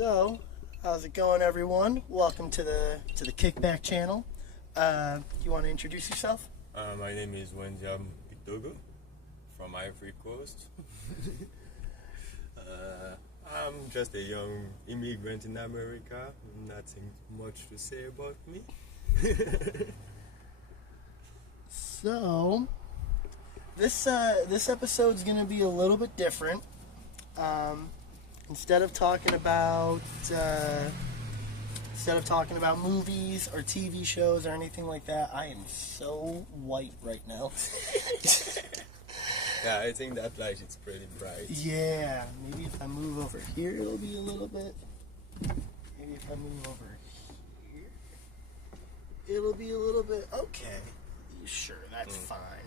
So, how's it going, everyone? Welcome to the Kickback channel. You want to introduce yourself? My name is Wendiam Pitogo from Ivory Coast. I'm just a young immigrant in America. Nothing much to say about me. So, this episode's gonna be a little bit different. Instead of talking about movies or TV shows or anything like that, I am so white right now. Yeah, I think that light is pretty bright. Yeah, maybe if I move over here, it'll be a little bit. Maybe if I move over here, it'll be a little bit. Okay, sure, that's fine.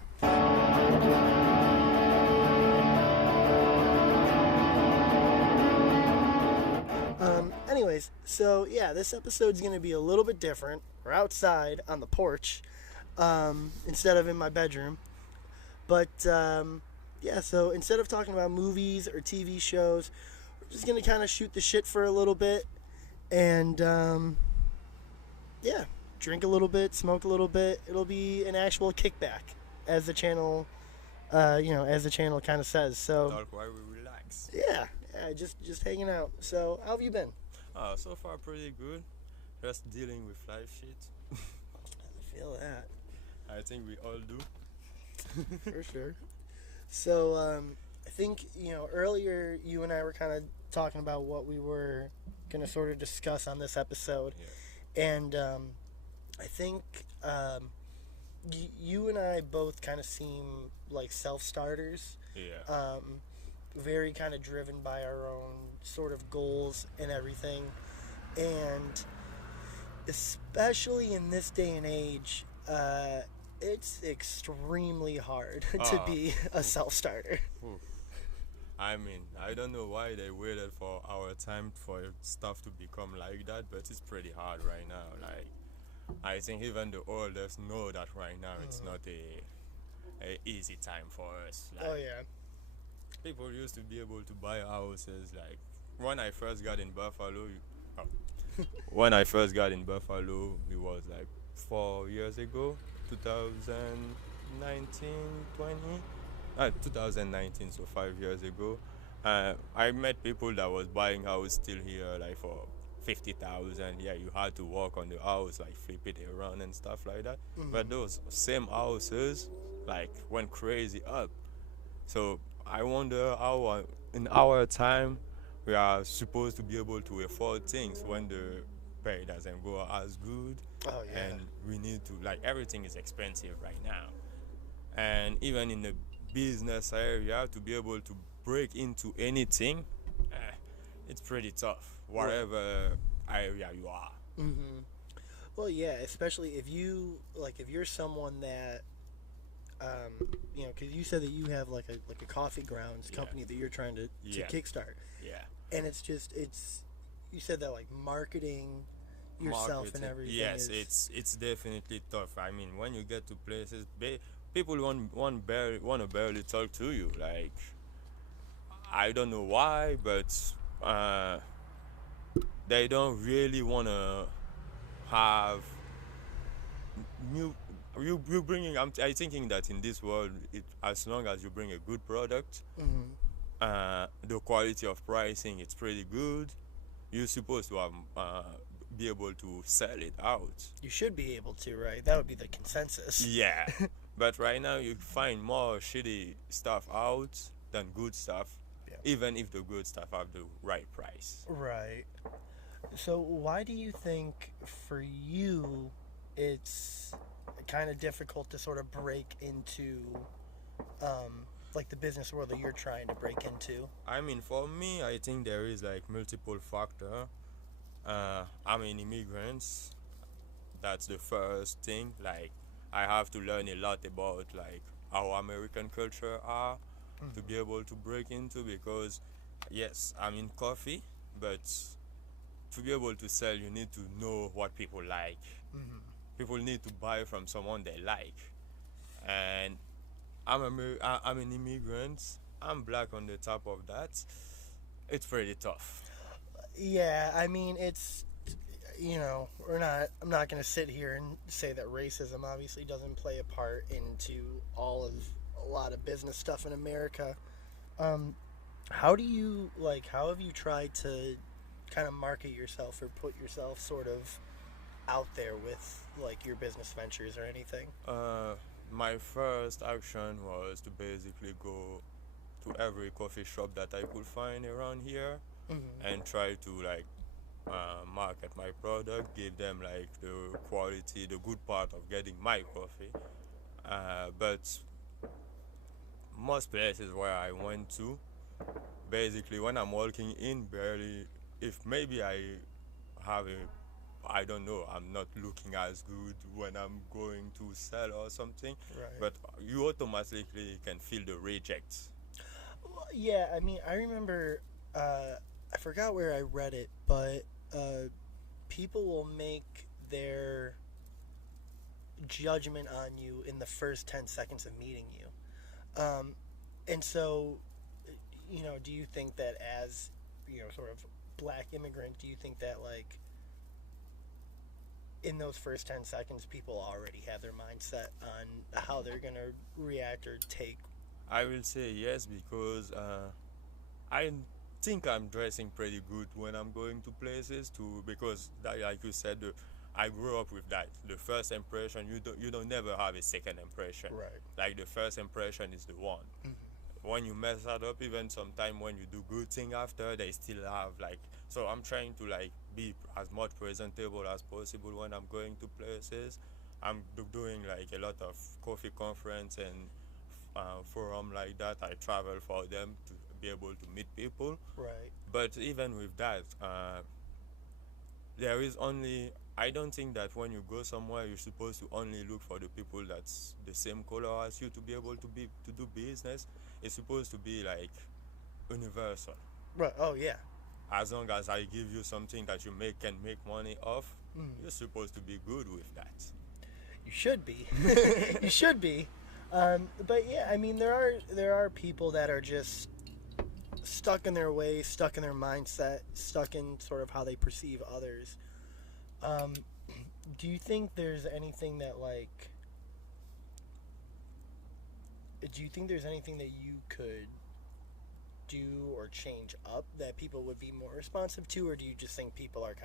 Anyways, so yeah, this episode's gonna be a little bit different. We're outside on the porch instead of in my bedroom. But yeah, so instead of talking about movies or TV shows, we're just gonna kind of shoot the shit for a little bit, and yeah, drink a little bit, smoke a little bit. It'll be an actual kickback, as the channel, as the channel kind of says. So Talk while we relax. yeah, just hanging out. So how have you been? So far pretty good. Just dealing with life shit. I feel that. I think we all do. For sure. So, I think, earlier you and I were kind of talking about what we were going to sort of discuss on this episode. Yeah. And I think you and I both kind of seem like self-starters. Yeah. Very kind of driven by our own sort of goals and everything. And especially in this day and age, it's extremely hard to be a self-starter. I mean, I don't know why they waited for our time for stuff to become like that, but it's pretty hard right now. Like, I think even the oldest know that right now it's not a easy time for us. Like, Oh yeah. people used to be able to buy houses. Like, when I first got in Buffalo, when I first got in Buffalo, it was like 4 years ago, 2019, 20, 2019, so 5 years ago. I met people that was buying house still here, like for 50,000. Yeah, you had to work on the house, like flip it around and stuff like that. But those same houses, like, went crazy up. So I wonder how in our time we are supposed to be able to afford things when the pay doesn't go as good. Oh yeah. And we need to, like, everything is expensive right now. And even in the business area, to be able to break into anything, it's pretty tough, whatever area you are. Well, yeah, especially if you're someone that, because you said that you have like a coffee grounds company that you're trying to Yeah. kickstart, Yeah. and you said that like marketing yourself and Marketing. everything. Yes, is, it's definitely tough. I mean, when you get to places, people want to barely talk to you. Like, I don't know why, but they don't really want to have new. You bringing. I thinking that in this world, as long as you bring a good product, the quality of pricing it's pretty good. You're supposed to have be able to sell it out. you should be able to, right? That would be the consensus. Yeah. But right now you find more shitty stuff out than good stuff, Yeah. even if the good stuff have the right price. Right. So why do you think for you it's kind of difficult to sort of break into like the business world that you're trying to break into? I mean, for me, I think there is like multiple factor. I'm an immigrant. That's the first thing. Like, I have to learn a lot about like how American culture are to be able to break into, because yes, I'm in coffee, but to be able to sell, you need to know what people like. People need to buy from someone they like, and I'm an immigrant. I'm black on the top of that. It's pretty tough. Yeah, I mean, it's, I'm not going to sit here and say that racism obviously doesn't play a part into all of a lot of business stuff in America. Um, how have you tried to kind of market yourself or put yourself sort of out there with like your business ventures or anything? Uh, my first action was to basically go to every coffee shop that I could find around here Hmm. and try to like market my product, give them like the quality, the good part of getting my coffee. But most places where I went to, basically when I'm walking in, barely, if maybe I have a, I don't know, I'm not looking as good when I'm going to sell or something, Right. but you automatically can feel the rejects. Well, yeah, I mean, I remember, I forgot where I read it, but uh, people will make their judgment on you in the first 10 seconds of meeting you. And so, do you think that as, sort of black immigrant, do you think that, like, in those first 10 seconds, people already have their mindset on how they're going to react or take? I will say yes because I think I'm dressing pretty good when I'm going to places too because that, like you said, I grew up with that. The first impression you don't never have a second impression. Right. Like the first impression is the one. Hmm. When you mess that up, even sometime when you do good thing after, they still have like. So I'm trying to like be as much presentable as possible when I'm going to places. I'm doing like a lot of coffee conference and forum like that. I travel for them to be able to meet people. Right. But even with that, there is only. I don't think that when you go somewhere, you're supposed to only look for the people that's the same color as you to be able to do business. It's supposed to be like universal. Right. Oh, yeah. As long as I give you something that you can make money off, Mm. you're supposed to be good with that. You should be. You should be. But yeah, I mean, there are people that are just stuck in their ways, stuck in their mindset, stuck in sort of how they perceive others. Um, do you think there's anything that like? Do you think there's anything that you could do or change up that people would be more responsive to, or do you just think people are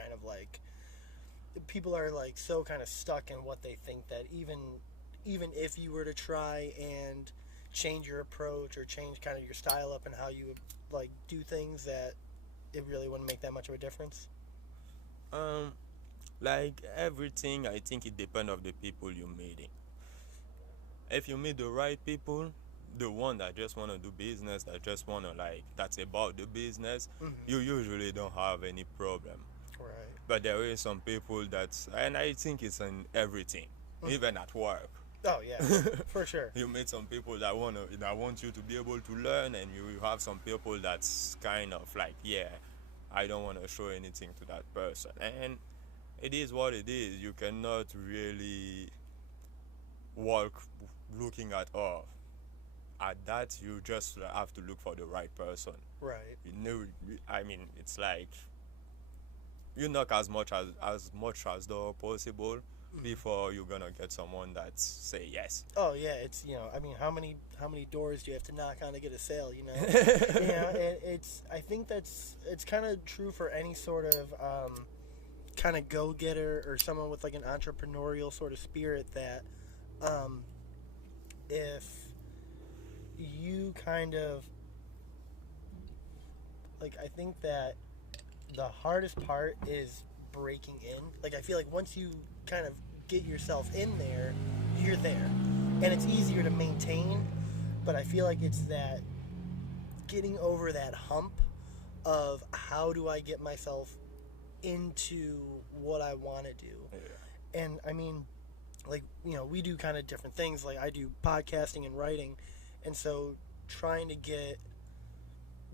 like so kind of stuck in what they think that even if you were to try and change your approach or change kind of your style up and how you would like do things that it really wouldn't make that much of a difference? Um, like everything, I think it depends of the people you're meeting. If you meet the right people, the one that just want to do business, that just want to like that's about the business, Hmm. you usually don't have any problem. Right. But there is some people that's, and I think it's in everything, Hmm. even at work. Oh yeah, for sure. You meet some people that want you to be able to learn, and you have some people that's kind of like, yeah, I don't want to show anything to that person, and it is what it is. You cannot really walk looking at, oh, at that you just have to look for the right person. Right. You know, I mean, it's like you knock as much as door possible Hmm. before you're gonna get someone that say yes. Oh yeah, it's I mean, how many doors do you have to knock on to get a sale? It's I think it's kind of true for any sort of kind of go getter or someone with like an entrepreneurial sort of spirit that um, if you kind of like I think that the hardest part is breaking in. Like I feel like once you kind of get yourself in there, you're there. And it's easier to maintain, but I feel like it's that getting over that hump of how do I get myself into what I want to do. Yeah. And I mean, like, we do kind of different things. Like I do podcasting and writing. And so trying to get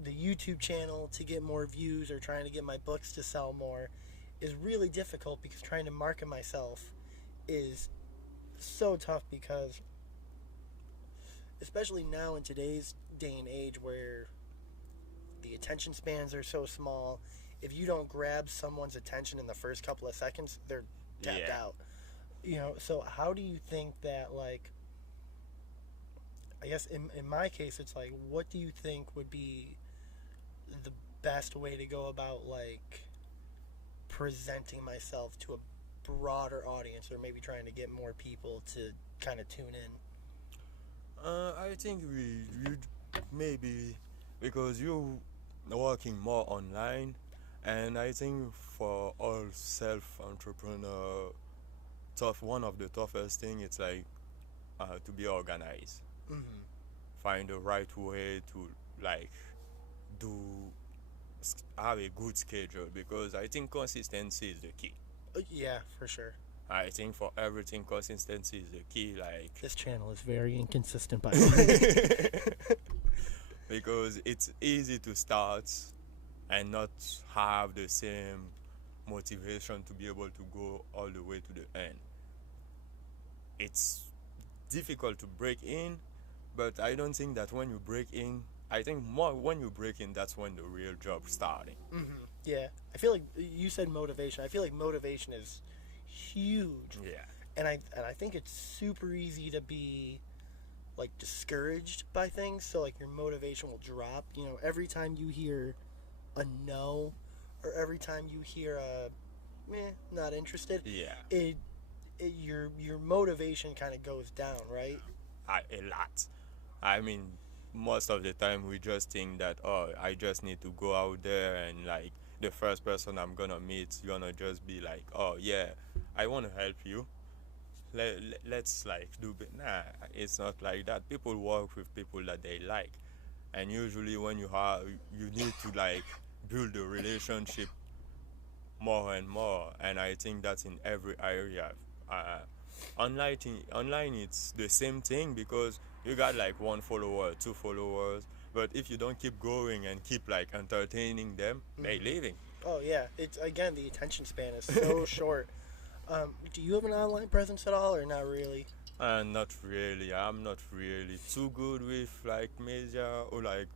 the YouTube channel to get more views or trying to get my books to sell more is really difficult because trying to market myself is so tough because especially now in today's day and age where the attention spans are so small, if you don't grab someone's attention in the first couple of seconds, they're tapped Yeah. out. So how do you think that, like, I guess in my case, it's like, what do you think would be the best way to go about, like, presenting myself to a broader audience, or maybe trying to get more people to kind of tune in? I think you maybe because you working more online, and I think for all self entrepreneur, one of the toughest thing it's like to be organized, Mm-hmm. find the right way to like do have a good schedule because I think consistency is the key. Yeah, for sure. I think for everything consistency is the key. Like This channel is very inconsistent, by the way. because it's easy to start and not have the same motivation to be able to go all the way to the end. It's difficult to break in, but I don't think that when you break in, I think more when you break in, that's when the real job starting. Mm-hmm. Yeah, I feel like you said motivation. I feel like motivation is huge, Yeah. and I think it's super easy to be like discouraged by things. So like your motivation will drop. Every time you hear a no, or every time you hear a meh, not interested, Yeah. your motivation kind of goes down, right? A lot. I mean, most of the time we just think that oh, I just need to go out there and like the first person I'm gonna meet gonna just be like oh yeah, I want to help you. Let's like do but nah, it's not like that. People work with people that they like, and usually when you need to like build a relationship more and more, and I think that's in every area. uh, online it's the same thing because you got like one follower, two followers, but if you don't keep going and keep like entertaining them, they Mm-hmm. leaving. Oh yeah, it's again the attention span is so short. Do you have an online presence at all, or not really? And not really, I'm not really too good with like media or like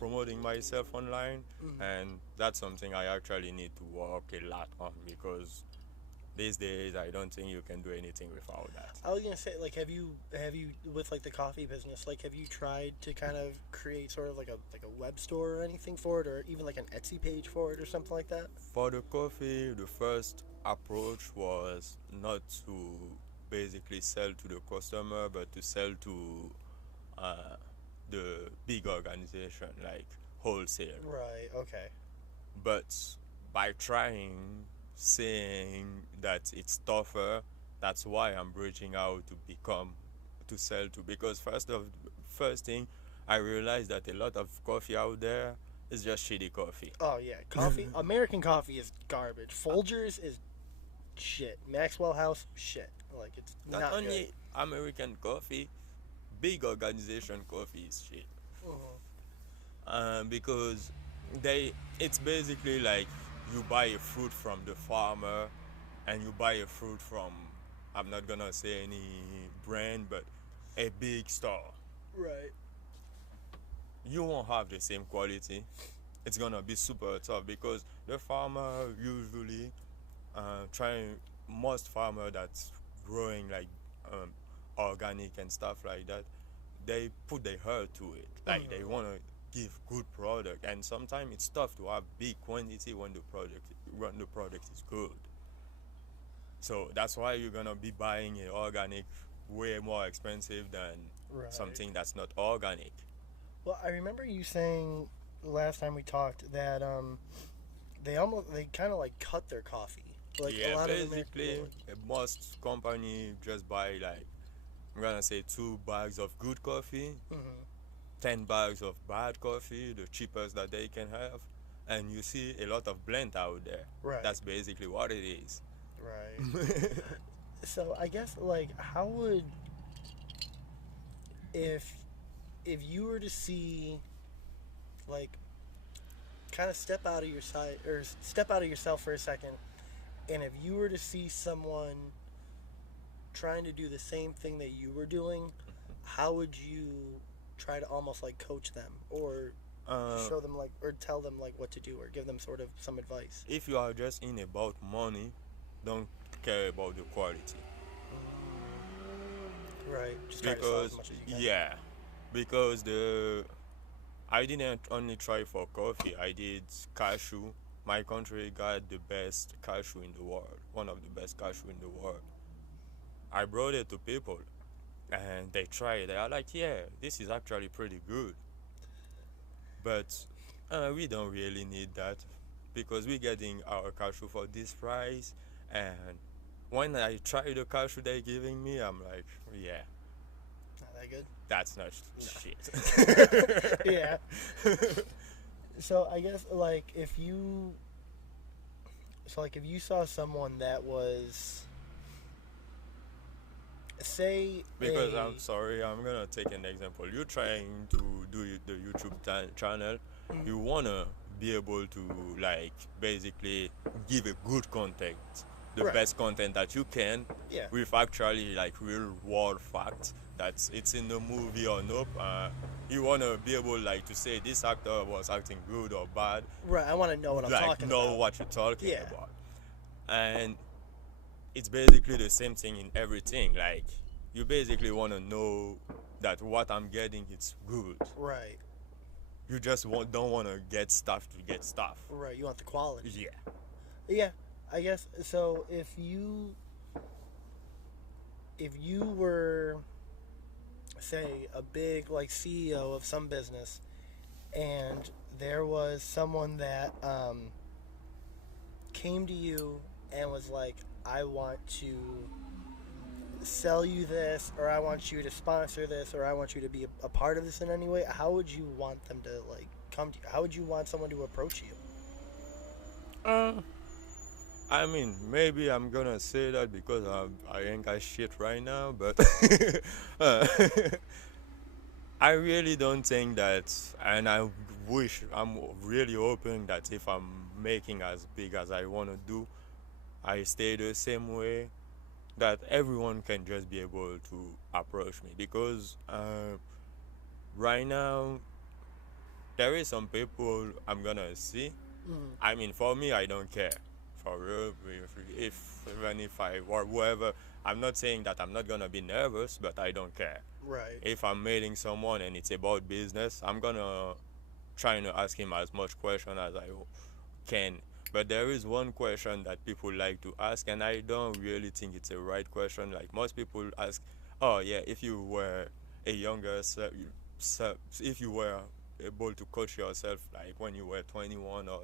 promoting myself online, Mm-hmm. and that's something I actually need to work a lot on because these days I don't think you can do anything without that. I was gonna say, like, have you with like the coffee business, like, have you tried to kind of create sort of like a web store or anything for it, or even like an Etsy page for it or something like that? For the coffee, the first approach was not to basically sell to the customer, but to sell to uh, the big organization like wholesale. Right. Okay. But by trying, saying that it's tougher, that's why I'm reaching out to become to sell to because first thing I realized that a lot of coffee out there is just shitty coffee. Oh yeah, coffee. American coffee is garbage. Folgers is shit. Maxwell House shit. Like it's Not not good. only American coffee, big organization coffee is shit. Mhm. Because it's basically like you buy a fruit from the farmer and you buy a fruit from, I'm not gonna say any brand, but a big store. Right. You won't have the same quality. It's gonna be super tough because the farmer usually trying most farmer that's growing like um, organic and stuff like that, they put their heart to it. Like they Mhm. want to give good product, and sometimes it's tough to have big quantity when the product is good. So that's why you're gonna be buying an organic way more expensive than Right. something that's not organic. Well, I remember you saying last time we talked that they kind of like cut their coffee. Like a Yeah, lot of American basically, people. most company just buy like I'm gonna say 2 bags of good coffee, Mhm. 10 bags of bad coffee, the cheapest that they can have, and you see a lot of blend out there. Right. That's basically what it is. Right. So I guess, like, how would, if if you were to see, like, kind of step out of your side, or step out of yourself for a second, and if you were to see someone trying to do the same thing that you were doing, how would you try to almost like coach them, or Uh, show them like or tell them like what to do or give them sort of some advice? if you are just in about money, don't care about the quality. Right. Just try to sell as Because much as you can. yeah, because the I didn't only try for coffee. I did cashew. My country got the best cashew in the world, one of the best cashew in the world. I brought it to people, and they tried. They are like, "Yeah, this is actually pretty good." But we don't really need that because we're getting our cashew for this price. And when I try the cashew they're giving me, I'm like, "Yeah, Not that good. that's not No. shit." Yeah. So I guess like if you saw someone that was say Because a I'm sorry, I'm gonna take an example. You're trying to do the YouTube channel. mm, You wanna be able to like basically give a good content, the right. best content that you can, Yeah. with actually like real world facts that it's in the movie or nope. You wanna be able like to say this actor was acting good or bad, Right. I want to know what I'm like talking know about. what you're talking Yeah. about, and it's basically the same thing in everything. Like you basically want to know that what I'm getting it's good. Right. You just don't want to get stuff to get stuff. Right. You want the quality. Yeah. Yeah. I guess so. If you were say a big like CEO of some business, and there was someone that came to you and was like, I want to sell you this, or I want you to sponsor this, or I want you to be a part of this in any way, how would you want them to like come to you? How would you want someone to approach you? Uh, I mean, maybe I'm gonna say that because I ain't got shit right now, but uh, I really don't think that, and I'm really hoping that if I'm making as big as I want to do, I stay the same way, that everyone can just be able to approach me because right now there is some people I'm gonna see. Mm, I mean, for me, I don't care. For real, if even if I or whoever, I'm not saying that I'm not gonna be nervous, but I don't care. right. If I'm meeting someone and it's about business, I'm gonna try to ask him as much question as I can. But there is one question that people like to ask, and I don't really think it's a right question. Like most people ask, "Oh yeah, if you were a younger, if you were able to coach yourself like when you were 21 or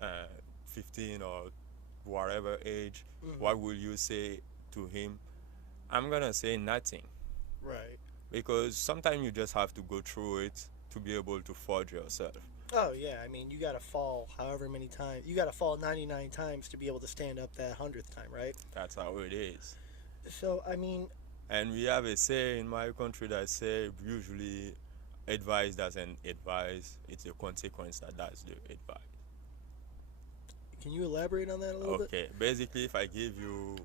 uh, 15 or whatever age, Hmm. what will you say to him?" I'm gonna say nothing Right. because sometimes you just have to go through it to be able to forge yourself. Oh yeah, I mean you got to fall however many times. You got to fall 99 times to be able to stand up that 100th time, right? That's how it is. So I mean, And we have a say in my country that say usually advice doesn't advise, it's a consequence that does the advice. can you elaborate on that a little bit? Okay, basically if I give you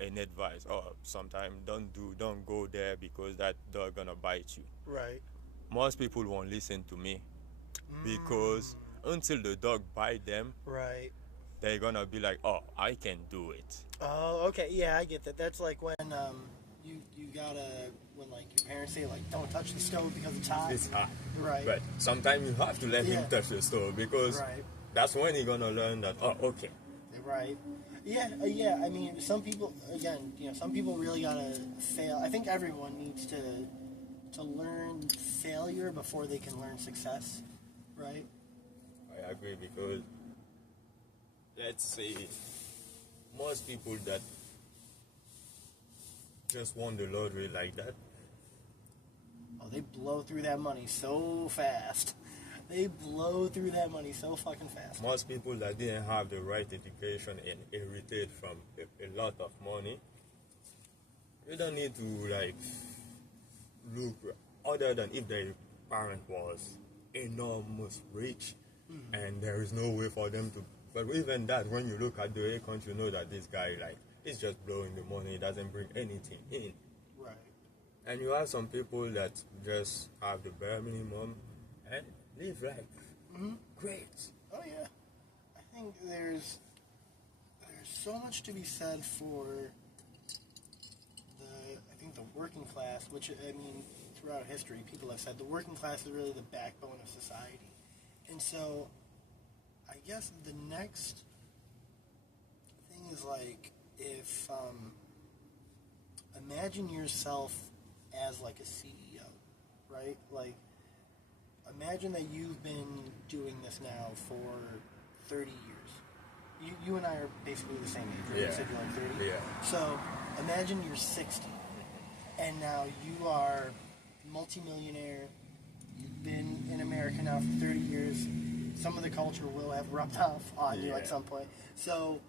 an advice, or sometime don't go there because that dog gonna bite you. Right. Most people won't listen to me Mm, because until the dog bite them, right. they're gonna be like, "Oh, I can do it." Oh, okay. Yeah, I get that. That's like when you gotta when like your parents say like don't touch the stove because it's hot. It's hot. Right. But sometimes you have to let Yeah. him touch the stove because Right. that's when he's gonna learn that, oh, okay. Right. Yeah. Yeah. I mean, some people again, some people really gotta fail. I think everyone needs to learn failure before they can learn success. Right. I agree because let's say most people that just won the lottery like that, Oh, they blow through that money so fast. They blow through that money so fucking fast. most people that didn't have the right education and inherited from a lot of money, you don't need to like look other than if their parent was enormous rich and there is no way for them to, but even that when you look at the account you know that this guy like is just blowing the money, doesn't bring anything in. Right. And you have some people that just have the bare minimum and live life. Hmm. Great. Oh yeah, I think there's so much to be said for the working class, which I mean throughout history, people have said the working class is really the backbone of society, and so I guess the next thing is like if imagine yourself as like a CEO, right? Like imagine that you've been doing this now for 30 years. You and I are basically the same age, right? Yeah. You said you're like 30. Yeah. So imagine you're 60, and now you are multimillionaire. You've been in America now for 30 years. Some of the culture will have rubbed off on you at Yeah. some point. So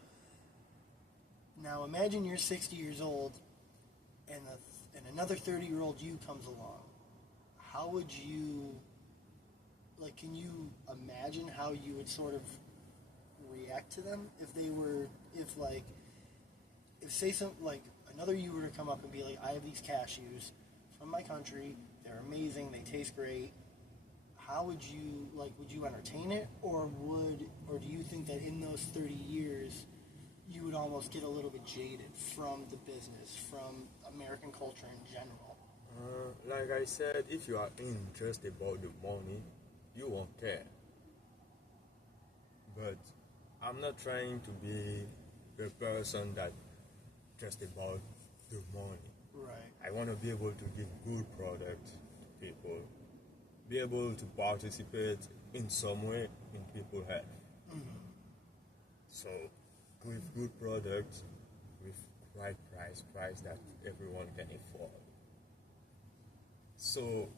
now imagine you're 60 years old, and another 30-year-old you comes along. How would you, like, can you imagine how you would sort of react to them if they were, if say like another you were to come up and be like, I have these cashews from my country, they're amazing, they taste great. How would you, like, would you entertain it, or do you think that in those 30 years you would almost get a little bit jaded from the business, from American culture in general? Like I said, if you are in just about the money, you won't care. But I'm not trying to be the person that just about the money. Right. I want to be able to give good product to people, be able to participate in some way in people's health. Mm-hmm. So, with good products, with right price that everyone can afford. So,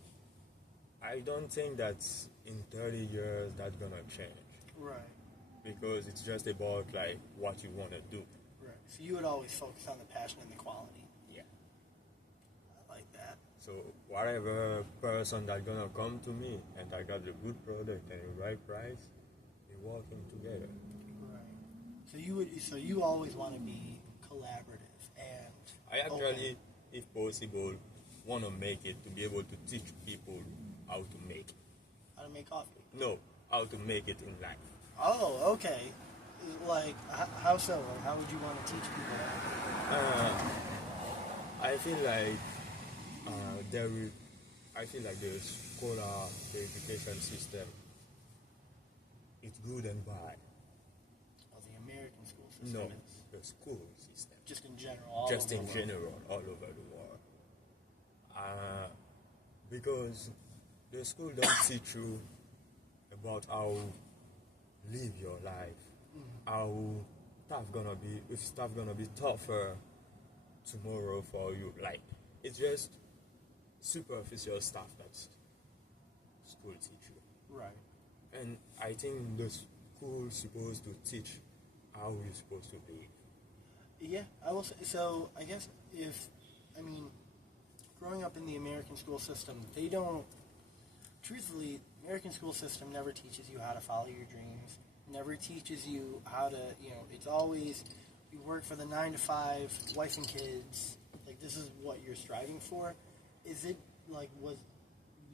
I don't think that in 30 years that's gonna change, Right. because it's just about like what you want to do. Right. So you would always focus on the passion and the quality. Yeah. I like that. So whatever person that's gonna come to me and I got the good product and the right price, we're working together. Right. So you always want to be collaborative and I actually, open. if possible, want to make it to be able to teach people how to make it. How to make coffee. No, how to make it in life. Oh, okay. Like, how so? Like, how would you want to teach people that? I feel like I feel like the scholar, the education system, it's good and bad. Well, the American school system No, is the school system. just in general. All Just over in the world. general, all over the world. Because the school don't teach you about how live your life, how stuff gonna be tougher tomorrow for you. Like, it's just superficial stuff that school teach you. Right. And I think the school supposed to teach how you're supposed to be. Yeah, I will say, so I guess growing up in the American school system, they don't, truthfully, the American school system never teaches you how to follow your dreams, never teaches you how to, it's always, you work for the 9 to 5, wife and kids, like this is what you're striving for. Is it, like, was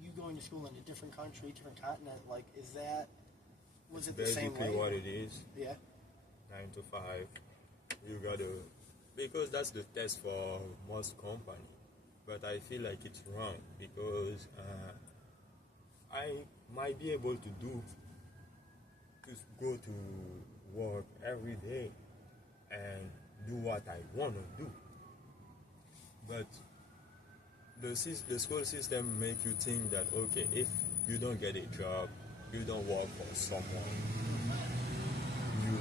you going to school in a different country, different continent, like, was it the same way? Basically what it is. Yeah. 9 to 5. You gotta, because that's the test for most company. But I feel like it's wrong because I might be able to go to work every day and do what I want to do. But the school system make you think that, okay, if you don't get a job, you don't work for someone, you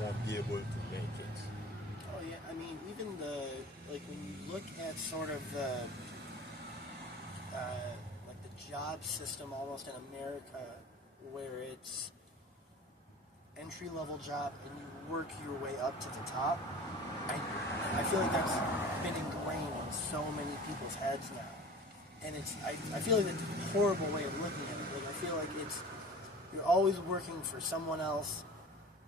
won't be able to make it. Oh yeah, even when you look at sort of like the job system almost in America, where it's entry level job and you work your way up to the top, I feel like that's been ingrained in so many people's heads now, and I feel like it's a horrible way of looking at it. Like I feel like you're always working for someone else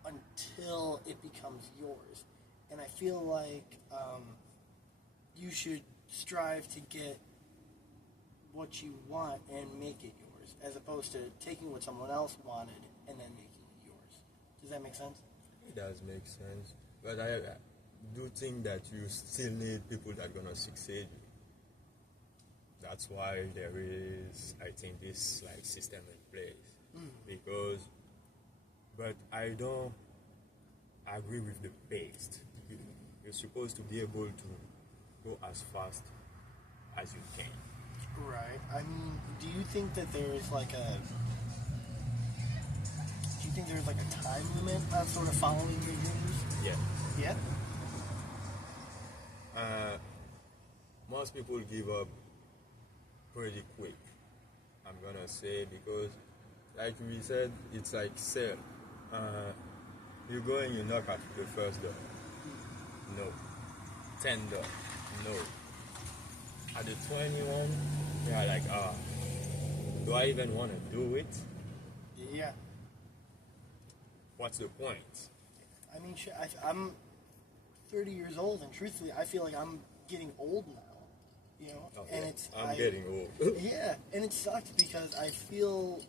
until it becomes yours. And I feel like you should strive to get what you want and make it yours. as opposed to taking what someone else wanted and then making it yours. Does that make sense? It does make sense, but I do think that you still need people that are gonna succeed you. That's why there is, I think, this like system in place. Because, but I don't agree with the pace. You're supposed to be able to go as fast as you can. Right. I mean, do you think that there's like a time limit on sort of following your dreams? Yeah. Yeah. Most people give up pretty quick, I'm gonna say, because like we said, it's like sale. You go and you knock at the first door. No. 10 door. No. At the 21, you're like, do I even want to do it? Yeah. What's the point? I mean, I'm 30 years old, and truthfully, I feel like I'm getting old now. You know, Okay. and it's I'm getting old. Yeah, and it sucks because I feel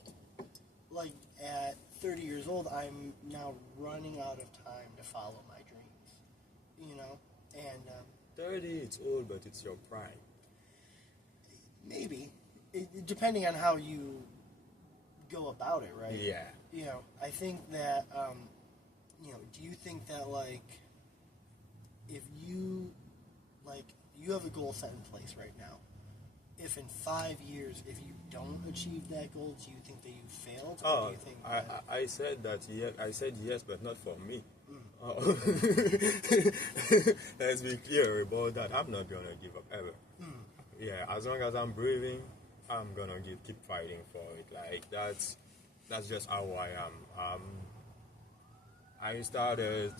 like at 30 years old, I'm now running out of time to follow my dreams. You know, and 30, it's old, but it's your prime. maybe depending on how you go about it, right? Yeah. You know, I think that do you think that like if you you have a goal set in place right now, if in 5 years if you don't achieve that goal, do you think that you failed, or do you think I said that yes. I said yes, but not for me. Let's be clear about that. I'm not gonna give up ever. Yeah, as long as I'm breathing, I'm gonna keep fighting for it. Like that's just how I am. I started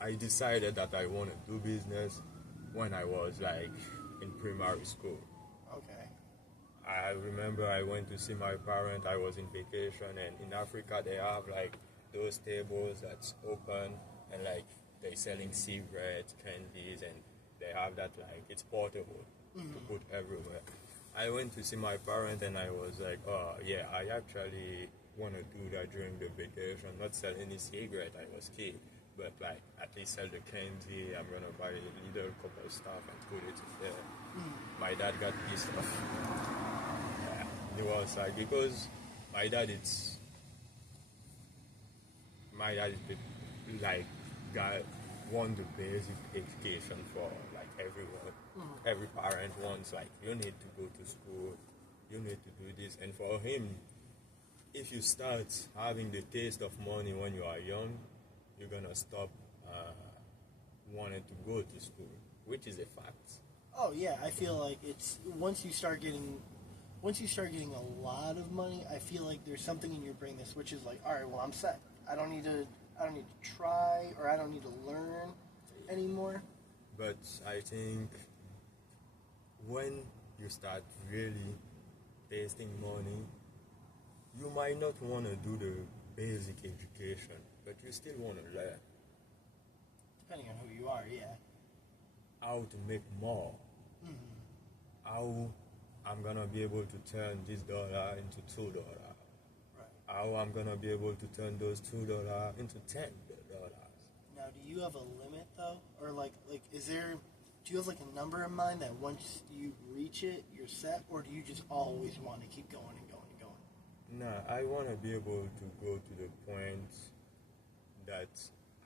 I decided that I want to do business when I was like in primary school. Okay. I remember I went to see my parent. I was in vacation, and in Africa they have like those tables that's open and like they selling cigarettes, candies, and they have that like it's portable to put everywhere. I went to see my parent and I was like, oh yeah, I actually want to do that during the vacation. Not sell any cigarette. I was kid, but like at least sell the candy. I'm gonna buy a little couple of stuff and put it there. My dad got pissed off. Yeah, he was like, because my dad is like got want the basic education for like everyone. Every parent wants like you need to go to school, you need to do this, and for him, if you start having the taste of money when you are young, you're gonna stop wanting to go to school, which is a fact. Oh yeah, I feel like it's once you start getting a lot of money, I feel like there's something in your brain that switches like, all right, well I'm set. I don't need to try, or I don't need to learn anymore. But I think when you start really tasting money, you might not want to do the basic education, but you still want to learn Depending on who you are, yeah. how to make more. How I'm gonna be able to turn this dollar into $2. Right. How I'm gonna be able to turn those $2 into $10. Now, do you have a limit though, or like is there? Do you have like a number in mind that once you reach it, you're set, or do you just always want to keep going and going and going? Nah, I want to be able to go to the point that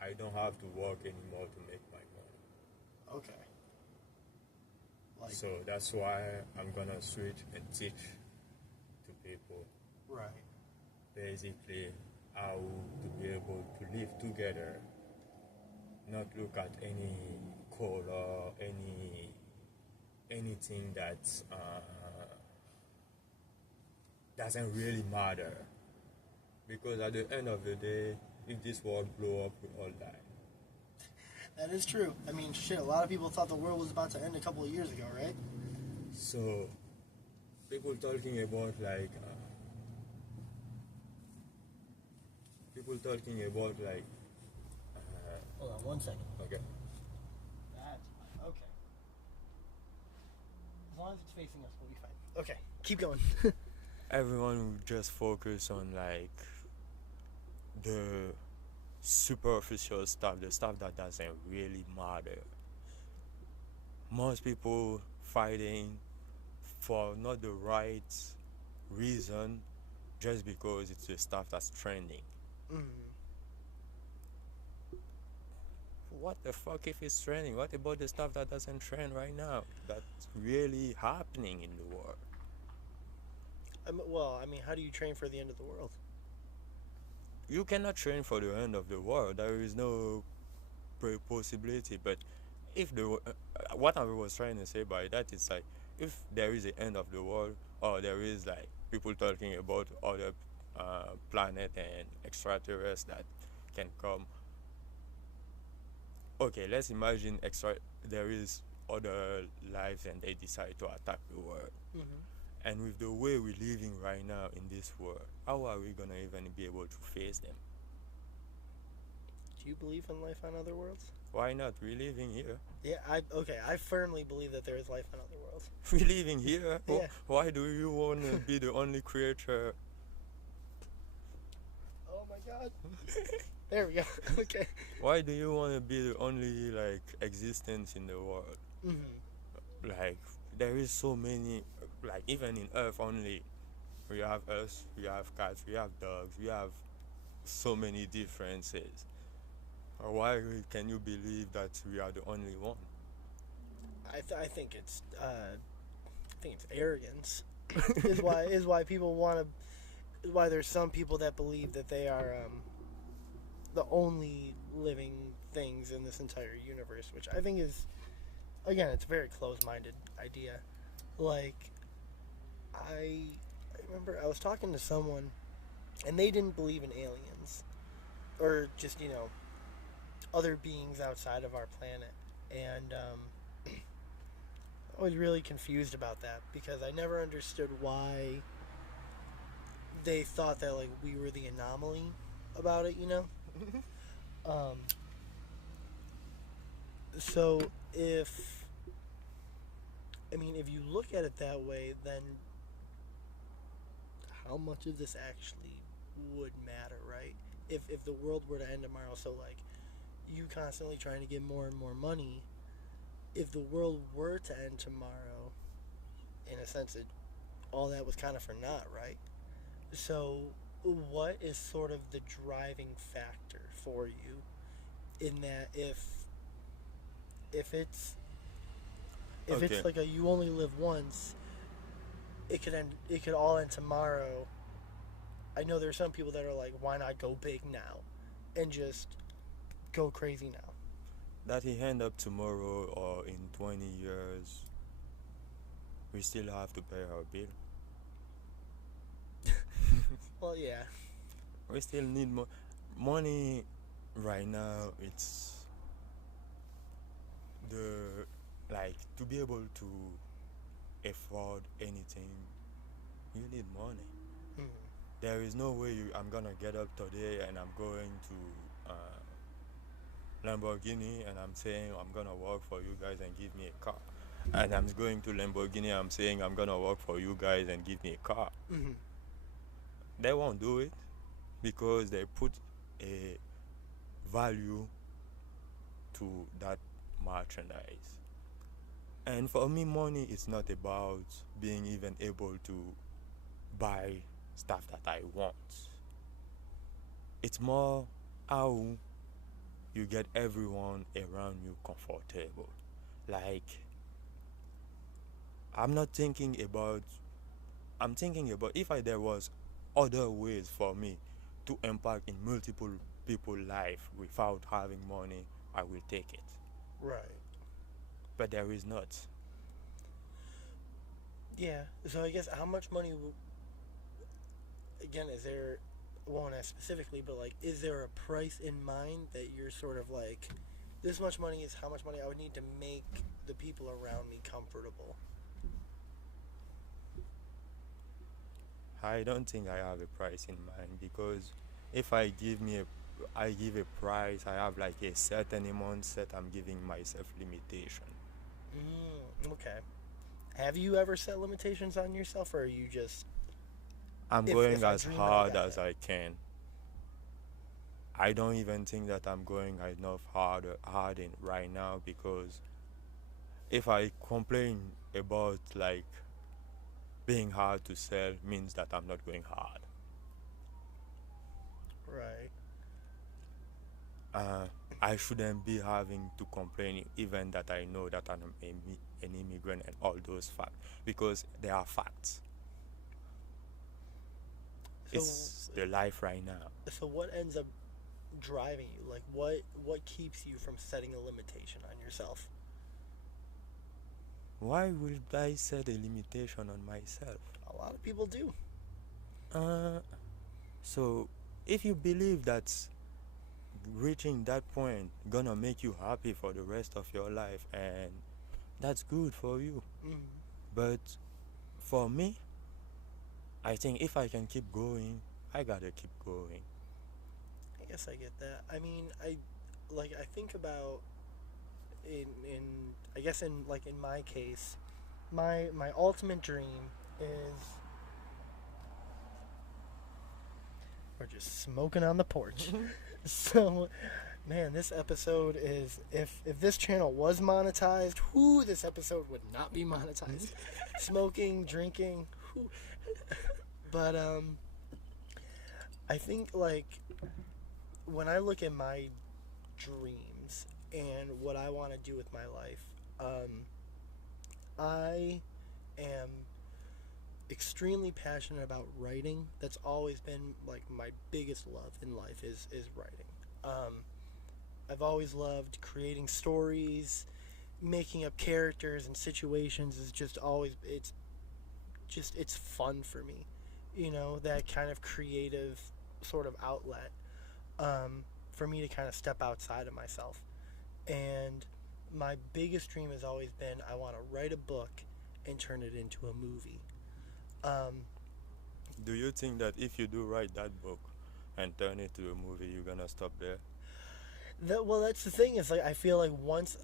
I don't have to work anymore to make my money. Okay. Like, So that's why I'm gonna switch and teach to people right. basically how to be able to live together, not look at any color, anything that doesn't really matter. Because at the end of the day, if this world blow up, we all die. That is true. I mean, shit, a lot of people thought the world was about to end a couple of years ago, right? So, people talking about like, Hold on 1 second. okay. That's fine. Okay. As long as it's facing us, we'll be fine. Okay. Keep going. Everyone will just focus on like the superficial stuff, the stuff that doesn't really matter. Most people fighting for not the right reason just because it's the stuff that's trending. Mm. What the fuck if it's trending? What about the stuff that doesn't trend right now? That's really happening in the world. Well, I mean, how do you train for the end of the world? You cannot train for the end of the world. There is no possibility. But if what I was trying to say by that is like, if there is an end of the world, or there is like people talking about other planet and extraterrestrials that can come. Okay, let's imagine there is other lives and they decide to attack the world. Mm-hmm. And with the way we're living right now in this world, how are we gonna even be able to face them? Do you believe in life on other worlds? Why not? We're living here. Yeah, I firmly believe that there is life on other worlds. We're living here. Yeah. Why do you want to be the only creature? Oh my god. There we go. Okay. Why do you want to be the only like existence in the world? Mm-hmm. Like there is so many, like even in Earth only, we have us, we have cats, we have dogs, we have so many differences. Why can you believe that we are the only one? I think it's arrogance. is why people want to. Why there's some people that believe that they are the only living things in this entire universe, which I think is, again, it's a very close-minded idea. Like, I remember I was talking to someone, and they didn't believe in aliens, or just other beings outside of our planet, and I was really confused about that because I never understood why they thought that like we were the anomaly about it, So if you look at it that way, then how much of this actually would matter, right? If the world were to end tomorrow, so like you constantly trying to get more and more money, if the world were to end tomorrow, in a sense, all that was kind of for naught, right? So what is sort of the driving factor for you in that if it's Okay. like a you only live once, it could all end tomorrow. I know there are some people that are like, why not go big now and just go crazy now? That he end up tomorrow or in 20 years, we still have to pay our bill. Well, yeah. We still need more money right now. It's the like to be able to afford anything, you need money. Mm-hmm. There is no way I'm gonna get up today and I'm going to Lamborghini and I'm saying I'm gonna work for you guys and give me a car. And I'm going to Lamborghini, I'm saying I'm gonna work for you guys and give me a car. Mm-hmm. They won't do it because they put a value to that merchandise. And for me, money is not about being even able to buy stuff that I want. It's more how you get everyone around you comfortable. Like, I'm thinking about if there was other ways for me to impact in multiple people's life without having money, I will take it. Right. But there is not. Yeah. So I guess how much money? Again, is there? I won't ask specifically, but like, is there a price in mind that you're sort of like, this much money is how much money I would need to make the people around me comfortable? I don't think I have a price in mind because if I give a price, I have like a certain amount set. I'm giving myself limitation. Okay. Have you ever set limitations on yourself, or are you just I'm if going I as dream it, I hard got as it? I can. I don't even think that I'm going enough hard in right now, because if I complain about like being hard to sell, means that I'm not going hard. Right. uh, I shouldn't be having to complain, even that I know that I'm an immigrant and all those facts, because they are facts. So It's the life right now. so what ends up driving you? Like what keeps you from setting a limitation on yourself? Why would I set a limitation on myself? A lot of people do. Uh, so if you believe that reaching that point gonna make you happy for the rest of your life, and that's good for you. Mm, But for me, I think if I can keep going, I gotta keep going. I guess I get that. I mean, I think about in I guess in like in my case, my ultimate dream is we're just smoking on the porch. So, man, this episode is if this channel was monetized, whoo, this episode would not be monetized. Smoking, drinking, whoo. But I think like when I look at my dreams and what I want to do with my life, I am extremely passionate about writing. That's always been like my biggest love in life is writing. Um, I've always loved creating stories, making up characters and situations is just always it's fun for me. You know, that kind of creative sort of outlet for me to kind of step outside of myself. And my biggest dream has always been I want to write a book and turn it into a movie. Um, Do you think that if you do write that book and turn it to a movie, you're gonna stop there? well, that's the thing is like I feel like once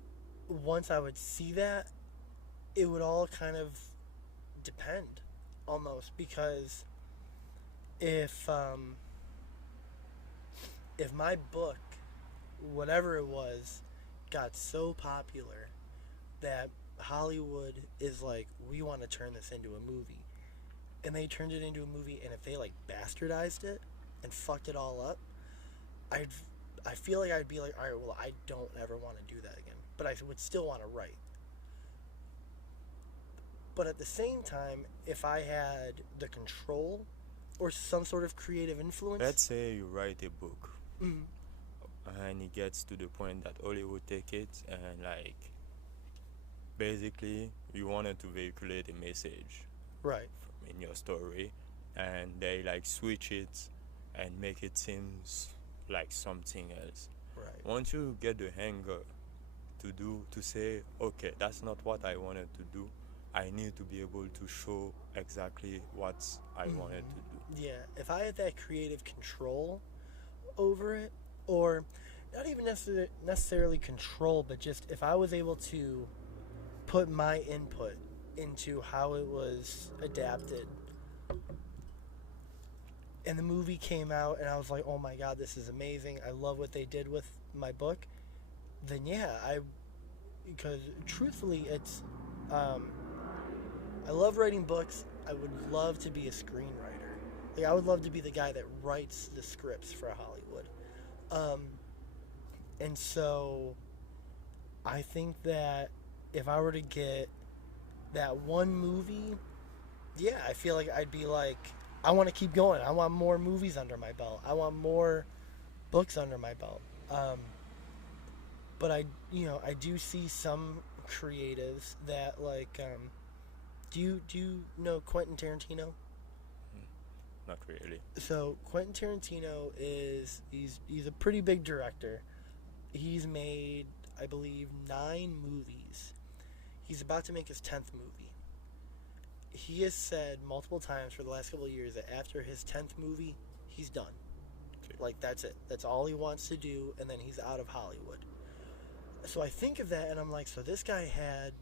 I would see that, it would all kind of depend, almost because if um, if my book, whatever it was, got so popular that Hollywood is like, we want to turn this into a movie, and they turned it into a movie, and if they like bastardized it and fucked it all up, I'd I feel like I'd be like, all right, well, I don't ever want to do that again, but I would still want to write. But at the same time, if I had the control or some sort of creative influence, Let's say you write a book mm, and it gets to the point that Hollywood take it, and like basically you wanted to vehiculate a message right, in your story, and they like switch it and make it seems like something else. right, Once you get the hanger to say, okay, that's not what I wanted to do, I need to be able to show exactly what I wanted to do. yeah. If I had that creative control over it, or not even necessarily control, but just if I was able to put my input into how it was adapted, and the movie came out, and I was like, oh my god, this is amazing. I love what they did with my book. Then yeah, because truthfully, it's I love writing books. I would love to be a screenwriter. Like I would love to be the guy that writes the scripts for Hollywood. Um, and so I think that if I were to get that one movie, yeah, I feel like I'd be like, I want to keep going. I want more movies under my belt. I want more books under my belt. But I do see some creatives that like, do you know Quentin Tarantino? Not really. So Quentin Tarantino he's a pretty big director. He's made, I believe, 9 movies. He's about to make his 10th movie. He has said multiple times for the last couple of years that after his 10th movie, he's done. Okay. Like that's it. That's all he wants to do, and then he's out of Hollywood. So I think of that, and I'm like, so this guy had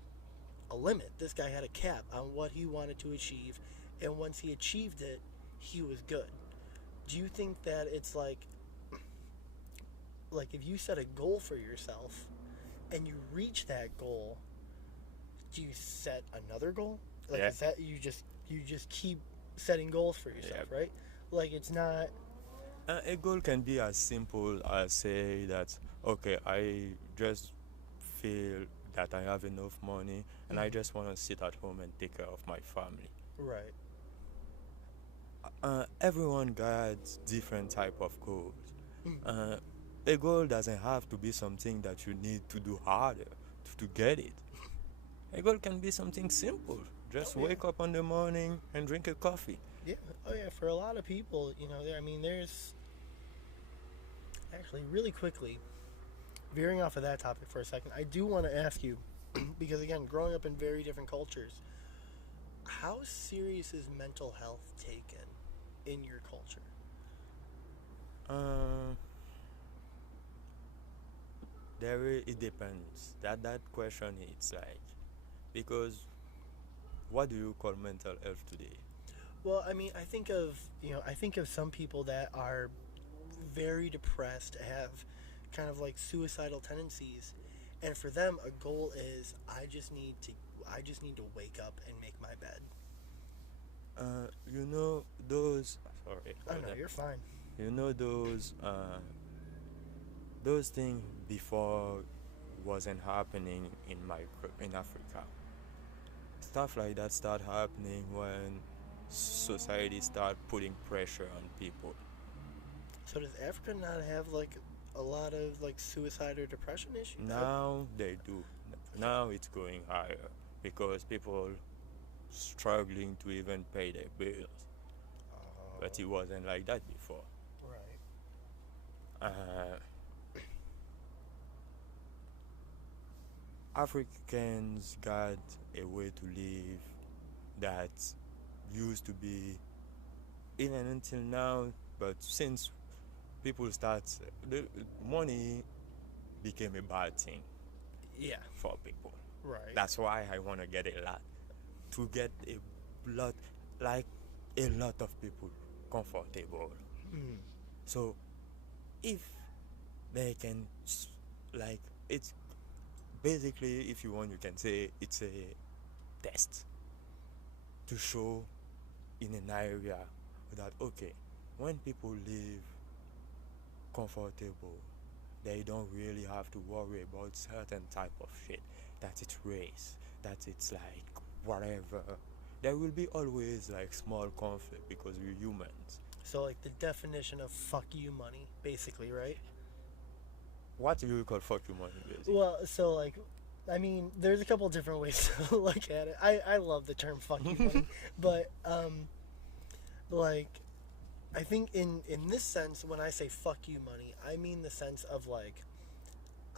a limit. This guy had a cap on what he wanted to achieve, and once he achieved it, he was good. Do you think that it's like if you set a goal for yourself and you reach that goal, do you set another goal? Like Yeah. is that you just keep setting goals for yourself, Yeah. right? Like it's not. A goal can be as simple as say that okay, I just feel that I have enough money and I Mhm. just want to sit at home and take care of my family. Right. Everyone got different type of goals. Mhm. Uh, a goal doesn't have to be something that you need to do harder to get it. A goal can be something simple. Just Oh yeah. wake up in the morning and drink a coffee. Yeah. Oh yeah. For a lot of people, I mean, there's actually really quickly veering off of that topic for a second. I do want to ask you because again, growing up in very different cultures, how serious is mental health taken in your culture? Uh, it depends. That question it's like because what do you call mental health today? Well, I mean, I think of some people that are very depressed, have kind of like suicidal tendencies, and for them, a goal is I just need to wake up and make my bed. You know those. Sorry, Oh hold no, on. you're fine. You know those things before wasn't happening in Africa. Stuff like that start happening when society start putting pressure on people. So does Africa not have like a lot of like suicide or depression issues? Now they do. Now it's going higher because people struggling to even pay their bills. But it Oh, wasn't like that before. right. Uh, Africans got a way to live that used to be even until now. But since people start, the money became a bad thing Yeah. for people. Right. That's why I want to get a lot to get a lot, like a lot of people comfortable. Mm. So if they can, like, it's basically, if you want, you can say it's a test to show in an area that okay, when people live comfortable, they don't really have to worry about certain type of shit. That it's race, that it's like whatever. There will be always like small conflict because we're humans. So like the definition of fuck you money, basically, right? What do you call fuck you money, basically? Well, so like, I mean, there's a couple different ways to look at it. I love the term fuck you money, but like, I think in this sense, when I say fuck you money, I mean the sense of like,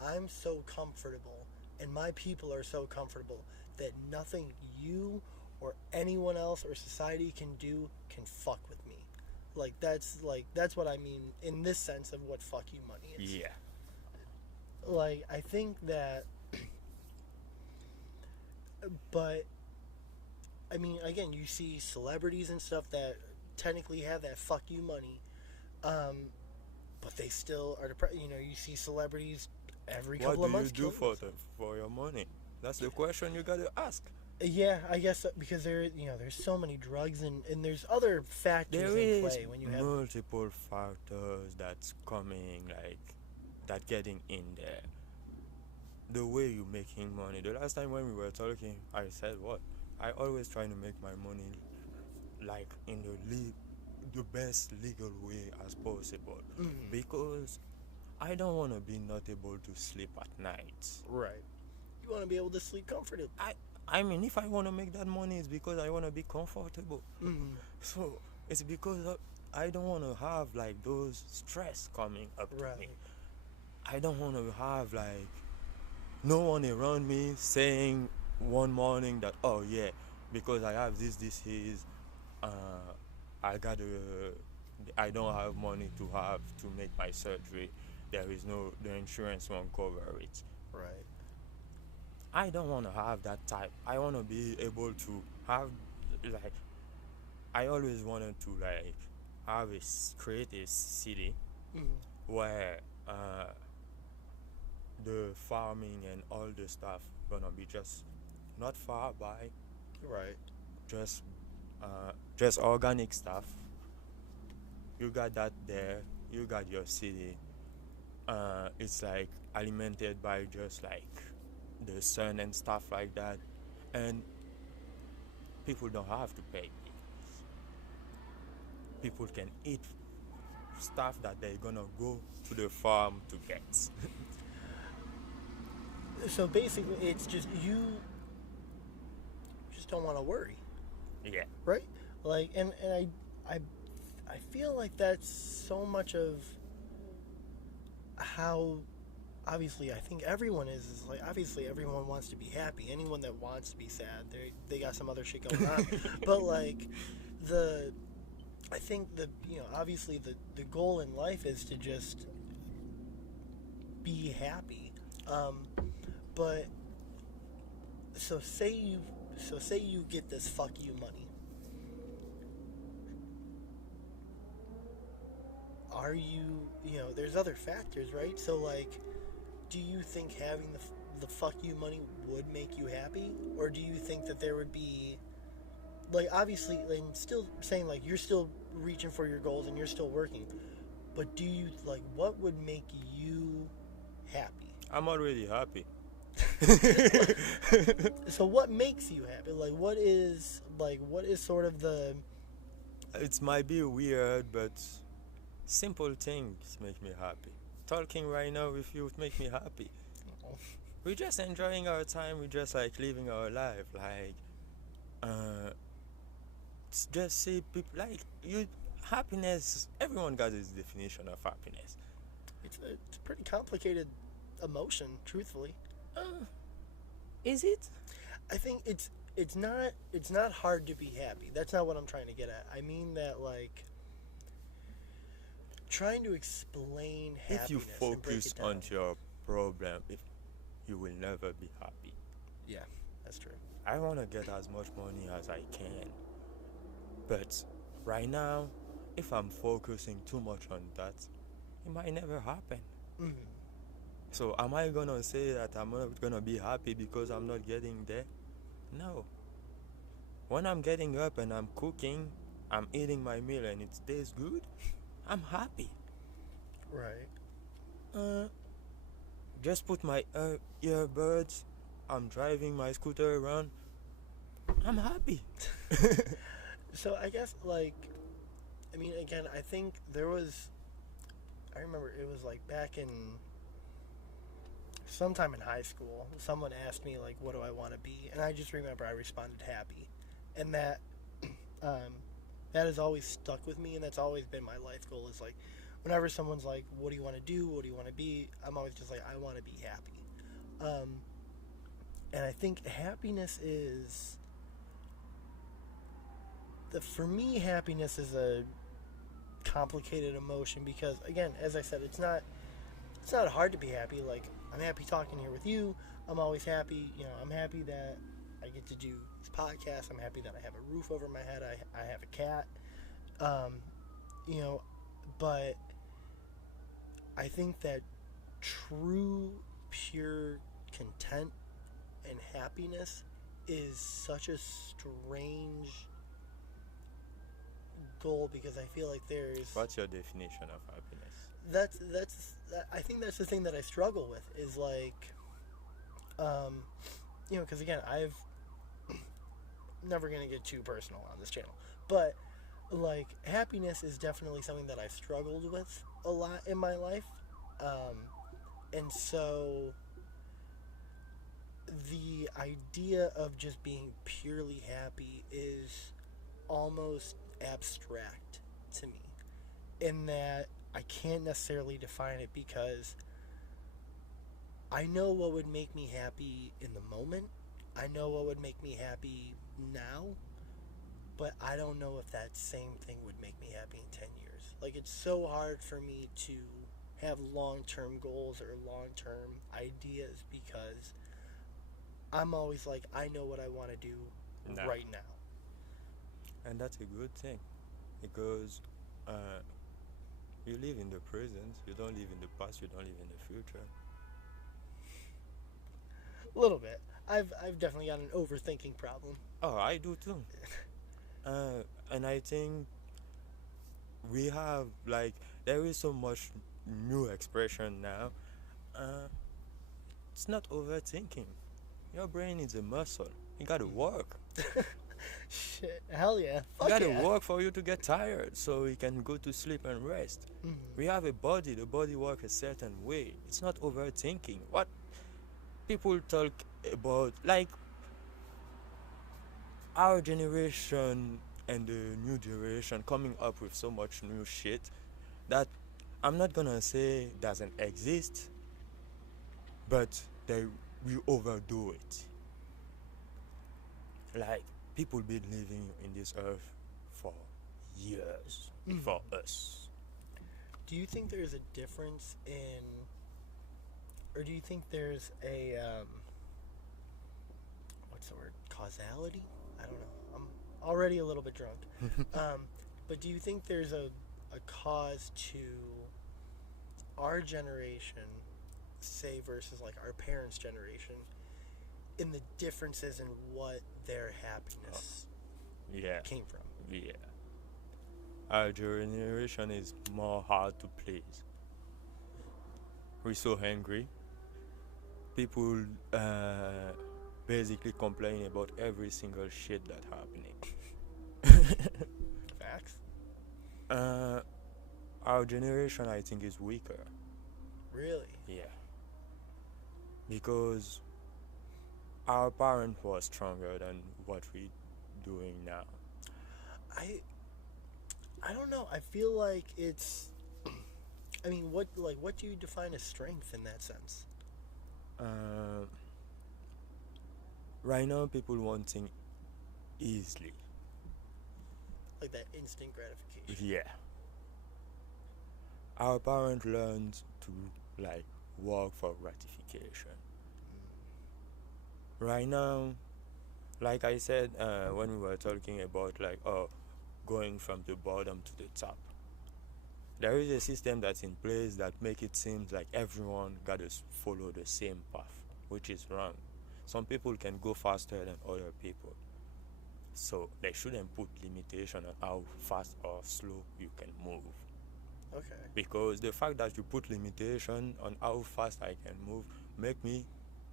I'm so comfortable, and my people are so comfortable that nothing you or anyone else or society can do can fuck with me. Like that's what I mean in this sense of what fuck you money is. Yeah. Like I think that, but I mean, again, you see celebrities and stuff that technically have that fuck you money, um, but they still are depressed. You see celebrities every What couple do of you months do killing for themselves. for your money? That's the question you gotta ask. Yeah, I guess because there's so many drugs and there's other factors There in is play when you have. multiple factors that's coming, like that getting in there. The way you making money. The last time when we were talking, I said what? I always try to make my money like in the best legal way as possible Mm, because I don't want to be not able to sleep at night. right. You want to be able to sleep comfortably. I I mean, if I want to make that money, it's because I want to be comfortable. Mm, So it's because I don't want to have like those stress coming up to me. right. I don't want to have like no one around me saying one morning that oh yeah, because I have this is uh I gotta I don't have money to have to make my surgery. There is no the insurance won't cover it. Right. I don't want to have that type. I want to be able to have, like, I always wanted to, like, create a city Mm-hmm. where the farming and all the stuff gonna be just not far by, Right. just just organic stuff. You got that there. You got your city. It's like alimented by just like the sun and stuff like that, and people don't have to pay. People can eat stuff that they're gonna go to the farm to get. So basically, it's just you just don't want to worry, Yeah. right? Like, and I I feel like that's so much of how obviously I think everyone is like obviously everyone wants to be happy. Anyone that wants to be sad, they got some other shit going on. But like the I think the obviously the goal in life is to just be happy. But so say you get this fuck you money. Are you there's other factors, right? So like, do you think having the fuck you money would make you happy, or do you think that there would be like obviously and still saying like you're still reaching for your goals and you're still working, but do you like what would make you happy? I'm already happy. So what makes you happy? What is sort of the It might be weird, but simple things make me happy. Talking right now with you make me happy. We're just enjoying our time. We're just like living our life. Like, uh, just see people like you. Happiness. Everyone got his definition of happiness. it's a pretty complicated emotion, truthfully. Uh, is it? I think it's not hard to be happy. That's not what I'm trying to get at. I mean that like trying to explain If you happiness and break focus it down. on your problem, if you will never be happy. Yeah, that's true. I want to get as much money as I can, but right now, if I'm focusing too much on that, it might never happen. Hmm. So am I gonna say that I'm not gonna be happy because I'm not getting there? No. When I'm getting up and I'm cooking, I'm eating my meal and it tastes good, I'm happy. Right. Uh, just put my earbuds, I'm driving my scooter around, I'm happy. So I guess like I mean again I think there was I remember it was like back in sometime in high school someone asked me like what do I want to be, and I just remember I responded happy, and um, that has always stuck with me, and that's always been my life goal is like whenever someone's like what do you want to do, what do you want to be, I'm always just like I want to be happy. um, and I think happiness is for me happiness is a complicated emotion because again as I said it's not hard to be happy. Like I'm happy talking here with you. I'm always happy. I'm happy that I get to do this podcast. I'm happy that I have a roof over my head. I have a cat. Um, you know, but I think that true, pure content and happiness is such a strange goal because I feel like there's What's your definition of happiness? I think that's the thing that I struggle with is like because again I've never gonna get too personal on this channel, but like happiness is definitely something that I've struggled with a lot in my life, and so the idea of just being purely happy is almost abstract to me in that I can't necessarily define it because I know what would make me happy in the moment. I know what would make me happy now, but I don't know if that same thing would make me happy in 10 years. Like, it's so hard for me to have long-term goals or long-term ideas because I'm always like, I know what I want to do Nah. right now. And that's a good thing because uh, you live in the present, you don't live in the past, you don't live in the future. A little bit. I've definitely got an overthinking problem. Oh, I do too. And I think we have like there is so much new expression now. Uh, it's not overthinking. Your brain is a muscle. You gotta work. Shit, hell yeah, You fuck gotta yeah. work for you to get tired so you can go to sleep and rest. We have a body, the body works a certain way. It's not overthinking. What people talk about, like our generation and the new generation coming up with so much new shit that I'm not gonna say doesn't exist, but they will overdo it. Like people been living in this earth for years before us. Do you think there's a difference in, or do you think there's a, what's the word, causality? I don't know. I'm already a little bit drunk. But do you think there's a cause to our generation, say, versus like our parents' generation, in the differences in what their happiness Yeah, came from? yeah. Our generation is more hard to please. We're so angry. People basically complain about every single shit that happening. Facts? uh, our generation, I think, is weaker. Really? Yeah, because our parents were stronger than what we doing now. I I don't know. I feel like it's. I mean, what do you define as strength in that sense? Uh, right now, people want things easily. Like that instant gratification. Yeah, our parents learned to like work for gratification. Right now, like I said when we were talking about like going from the bottom to the top, there is a system that's in place that make it seem like everyone gotta follow the same path, which is wrong. Some people can go faster than other people, so they shouldn't put limitation on how fast or slow you can move. Okay. Because the fact that you put limitation on how fast I can move make me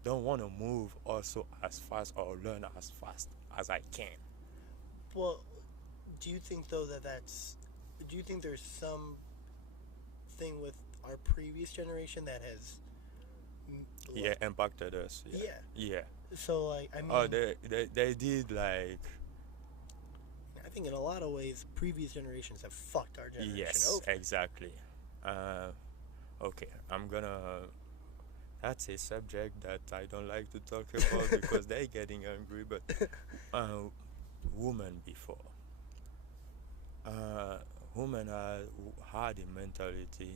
don't want to move also as fast or learn as fast as I can. Well, do you think though that that's? Do you think there's some thing with our previous generation that has? Yeah, impacted us. Yeah. Yeah. Yeah. So like, I mean, Oh, they did like I think in a lot of ways, previous generations have fucked our generation yes, over. exactly. Okay, I'm gonna. That's a subject that I don't like to talk about because they're getting angry. But women before, uh, women had a mentality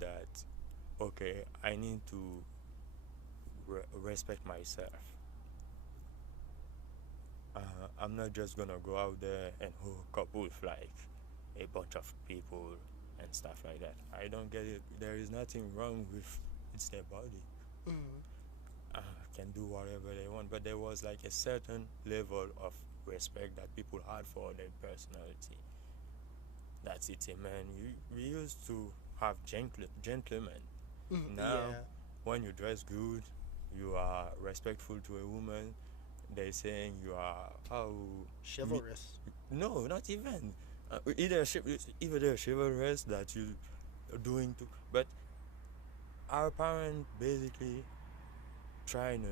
that okay, I need to respect myself. I'm not just gonna go out there and hook up with like a bunch of people and stuff like that. I don't get it. There is nothing wrong with it's their body. Mm. Can do whatever they want, but there was like a certain level of respect that people had for their personality. That's it, man. We used to have gentlemen. Now, Yeah. when you dress good, you are respectful to a woman. They saying you are Chivalrous. no, not even either they're chivalrous that you are doing to, but our parents basically trying to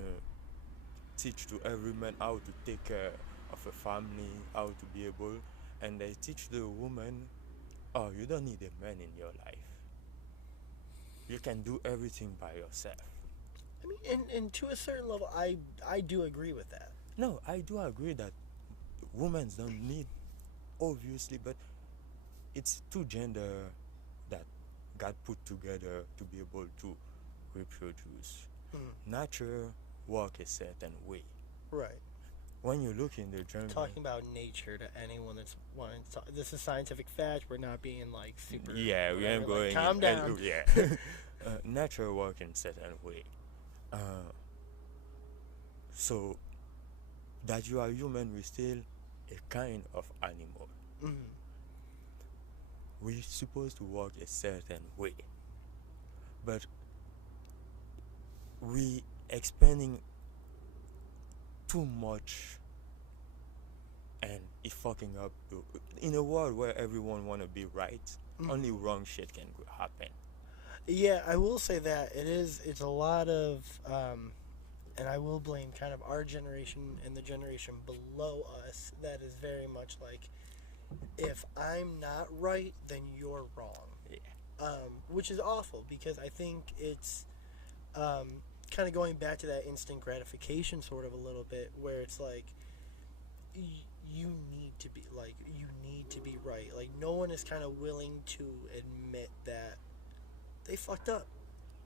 teach to every man how to take care of a family, how to be able, and they teach the woman, oh, you don't need a man in your life. You can do everything by yourself. I mean, and to a certain level, I do agree with that. No, I do agree that women don't need, obviously, but it's two gender that got put together to be able to reproduce. Mm. Nature walk a certain way. Right. When you look in the jungle, Talking about nature to anyone that's wanting to talk. This is scientific fact. We're not being like super. yeah, we Whatever, ain't like, going calm in. down. Yeah, nature walk in certain way. Uh, so that you are human, we still a kind of animal. Mm. We supposed to walk a certain way, but we expanding too much and it fucking up in a world where everyone wanna be right. Only wrong shit can happen. Yeah, I will say that it is. It's a lot of, and I will blame kind of our generation and the generation below us. That is very much like, if I'm not right, then you're wrong. Yeah. Which is awful because I think it's kind of going back to that instant gratification sort of a little bit, where it's like you need to be like you need to be right. Like no one is kind of willing to admit that they fucked up,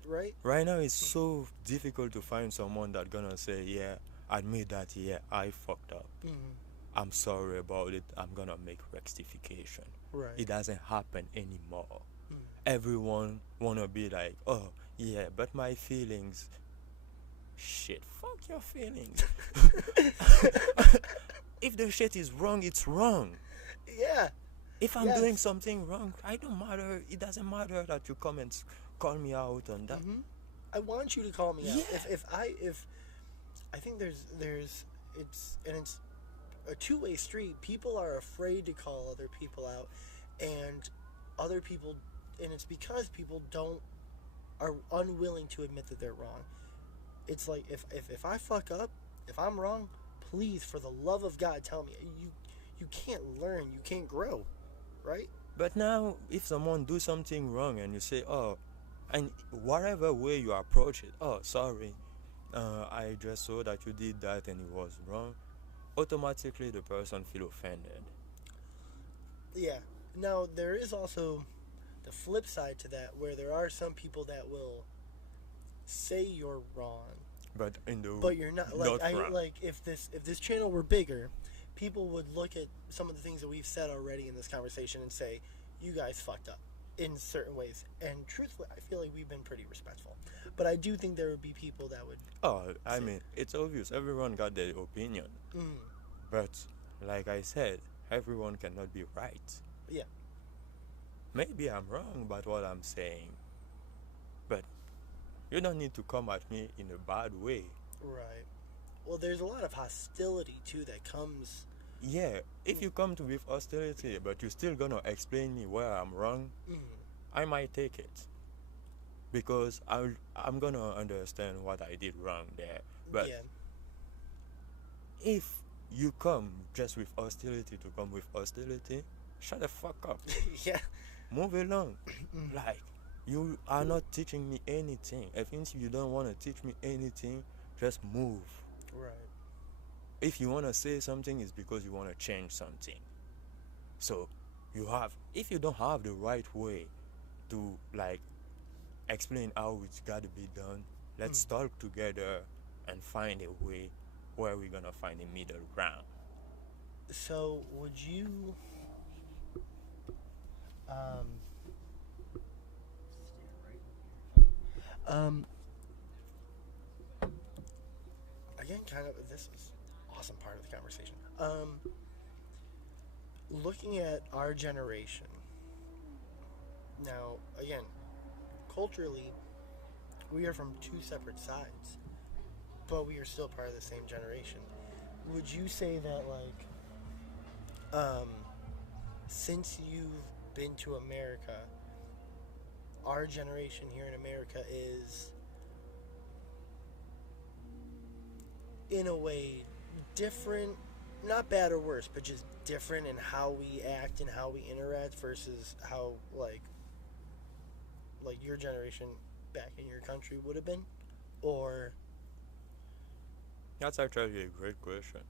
right? Right now it's so difficult to find someone that gonna say, yeah, admit that, yeah, I fucked up. Mm-hmm. I'm sorry about it. I'm gonna make rectification. Right. It doesn't happen anymore. Mm. Everyone wanna be like, oh yeah, but my feelings. Shit, fuck your feelings. If the shit is wrong, it's wrong. Yeah. If I'm Yes. doing something wrong, I don't matter. It doesn't matter that you come and call me out on that. Mm-hmm. I want you to call me out. Yeah. If I think there's it's a two-way street. People are afraid to call other people out, and other people, and it's because people are unwilling to admit that they're wrong. It's like if I fuck up, if I'm wrong, please, for the love of God, tell me. You can't learn, you can't grow, right? But now, if someone do something wrong and you say, oh, and whatever way you approach it, oh, sorry, I just saw that you did that and it was wrong, automatically the person feel offended. Yeah. Now there is also the flip side to that, where there are some people that will say you're wrong, But in the but you're not. Like wrong. like if this channel were bigger, people would look at some of the things that we've said already in this conversation and say, you guys fucked up in certain ways. And truthfully, I feel like we've been pretty respectful. But I do think there would be people that would. Oh, I mean, it's obvious. Everyone got their opinion. Mm, But, like I said, everyone cannot be right. yeah. Maybe I'm wrong about what I'm saying. But you don't need to come at me in a bad way. Right. Well, there's a lot of hostility too that comes. Yeah, if you come to with hostility, but you're still gonna explain me where I'm wrong, Mm, I might take it. Because I'm gonna understand what I did wrong there. But yeah. if you come just with hostility to come with hostility, shut the fuck up. Yeah. Move along. Like, you are not teaching me anything. If you don't want to teach me anything, just move. Right. If you want to say something, it's because you want to change something. So, if you don't have the right way to, like, explain how it's got to be done, let's talk together and find a way where we're going to find a middle ground. So, would you again, kind of, this is awesome part of the conversation. Looking at our generation now, again, culturally, we are from two separate sides, but we are still part of the same generation. Would you say that, like, since you've been to America, our generation here in America is, in a way, different, not bad or worse, but just different in how we act and how we interact versus how, like your generation back in your country would have been? Or... That's actually a great question.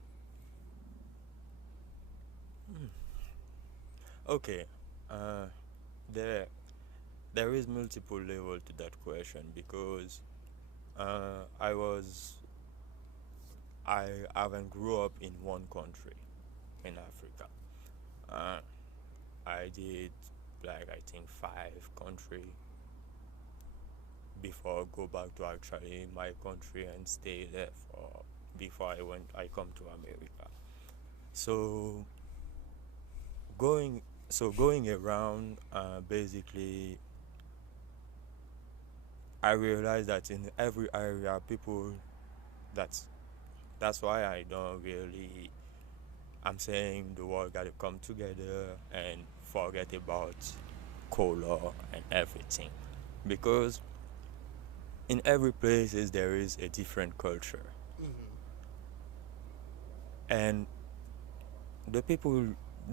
Okay, there is multiple level to that question because I was I haven't grew up in one country in Africa. Uh, I did like I think 5 country before I go back to actually my country and stay there for before I come to America. So going going around, basically I realized that in every area people that's that's why I don't really I'm saying the world gotta come together and forget about color and everything, because in every place there is a different culture, Mm-hmm. and the people,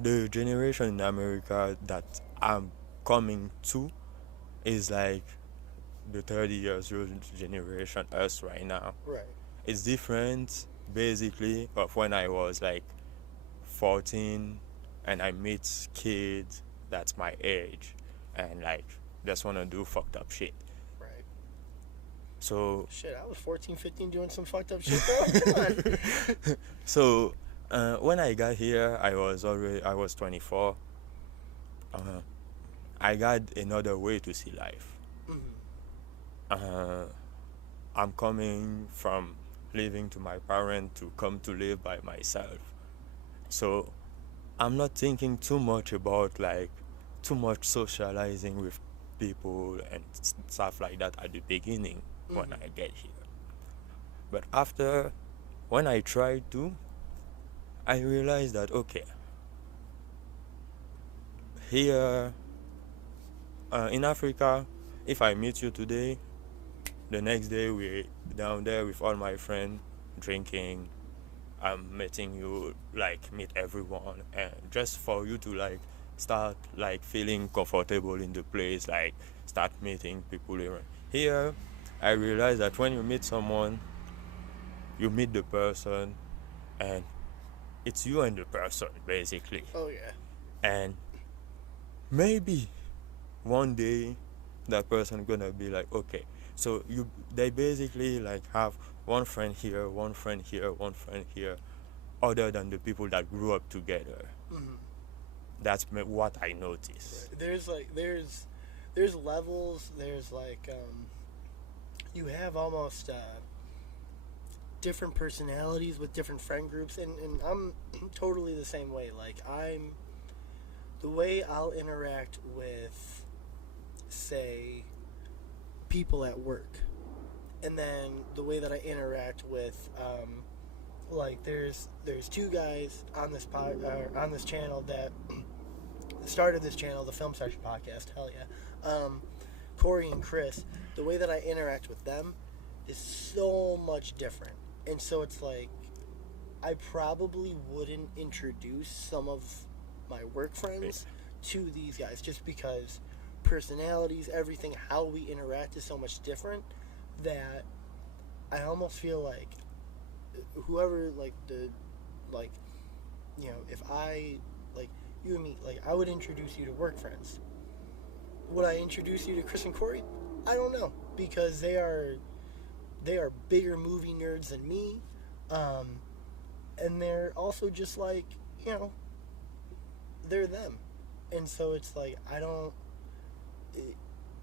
the generation in America that I'm coming to is like the 30 years old generation, us right now. Right. It's different basically of when I was like 14 and I meet kids that's my age and like just want to do fucked up shit. Right. So Shit, I was 14, 15 doing some fucked up shit, bro. Come on. so when I got here, I was 24. Uh, I got another way to see life. Mm-hmm. Uh, I'm coming from living to my parents to come to live by myself. So I'm not thinking too much about like too much socializing with people and stuff like that at the beginning when Mm-hmm. I get here. But after, when I tried to, I realized that okay, here in Africa, if I meet you today, the next day we down there with all my friends drinking. I'm meeting you, like meet everyone, and just for you to like start like feeling comfortable in the place, like start meeting people around. Here, I realize that when you meet someone, you meet the person, and it's you and the person basically. Oh, yeah. And maybe one day that person gonna be like, okay, so you they basically like have one friend here, one friend here, one friend here, other than the people that grew up together. Mm-hmm. That's what I noticed. There's like, there's levels, there's like, you have almost, different personalities with different friend groups, and I'm totally the same way. Like, the way I'll interact with, say, people at work, and then the way that I interact with, like, there's two guys on this on this channel that started this channel, the Film Session Podcast. Hell yeah, Corey and Chris. The way that I interact with them is so much different, and so it's like I probably wouldn't introduce some of my work friends to these guys just because personalities, everything, how we interact is so much different that I almost feel like whoever like you know, if I like you and me, like I would introduce you to work friends. Would I introduce you to Chris and Corey? I don't know, because they are bigger movie nerds than me, and they're also just like, you know, they're them, and so it's like I don't,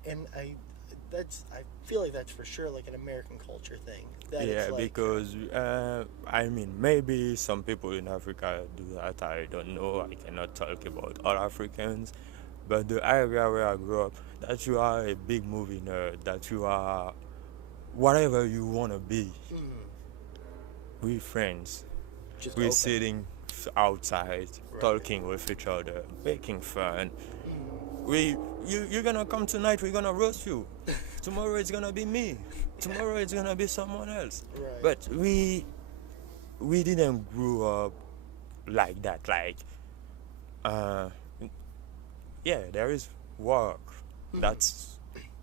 and I feel like that's for sure like an American culture thing. That Yeah, it's like, because I mean, maybe some people in Africa do that. I don't know. I cannot talk about all Africans, but the area where I grew up, that you are a big movie nerd, that you are whatever you wanna be. We friends. just We're open. sitting outside, Right. talking with each other, making fun. Mm. You're gonna come tonight. We're gonna roast you. Tomorrow it's gonna be me. Tomorrow it's gonna be someone else. Right. But we didn't grow up like that. Like, uh, yeah, there is work. That's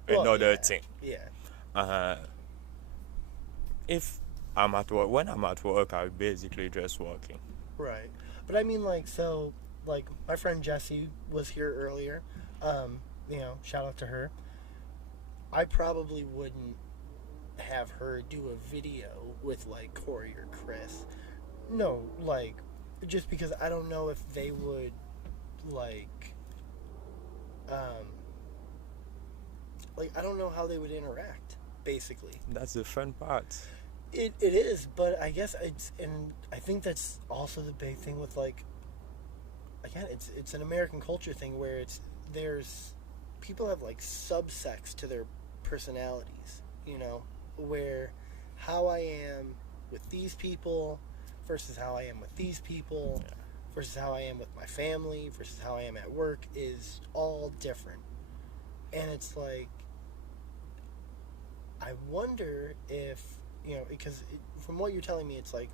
Well, another yeah, thing. Yeah. Uh, if I'm at work, when I'm at work, I'm basically just working. Right. But I mean, like, so, like, my friend Jessie was here earlier. You know, shout out to her. I probably wouldn't have her do a video with like Corey or Chris. No, like just because I don't know if they would like um like I don't know how they would interact basically. That's the fun part. It is, but I guess and I think that's also the big thing with like again it's an American culture thing where there's people have like subsects to their personalities, you know, where how I am with these people versus how I am with these people Yeah. versus how I am with my family versus how I am at work is all different. And it's like I wonder if, you know, because from what you're telling me, it's like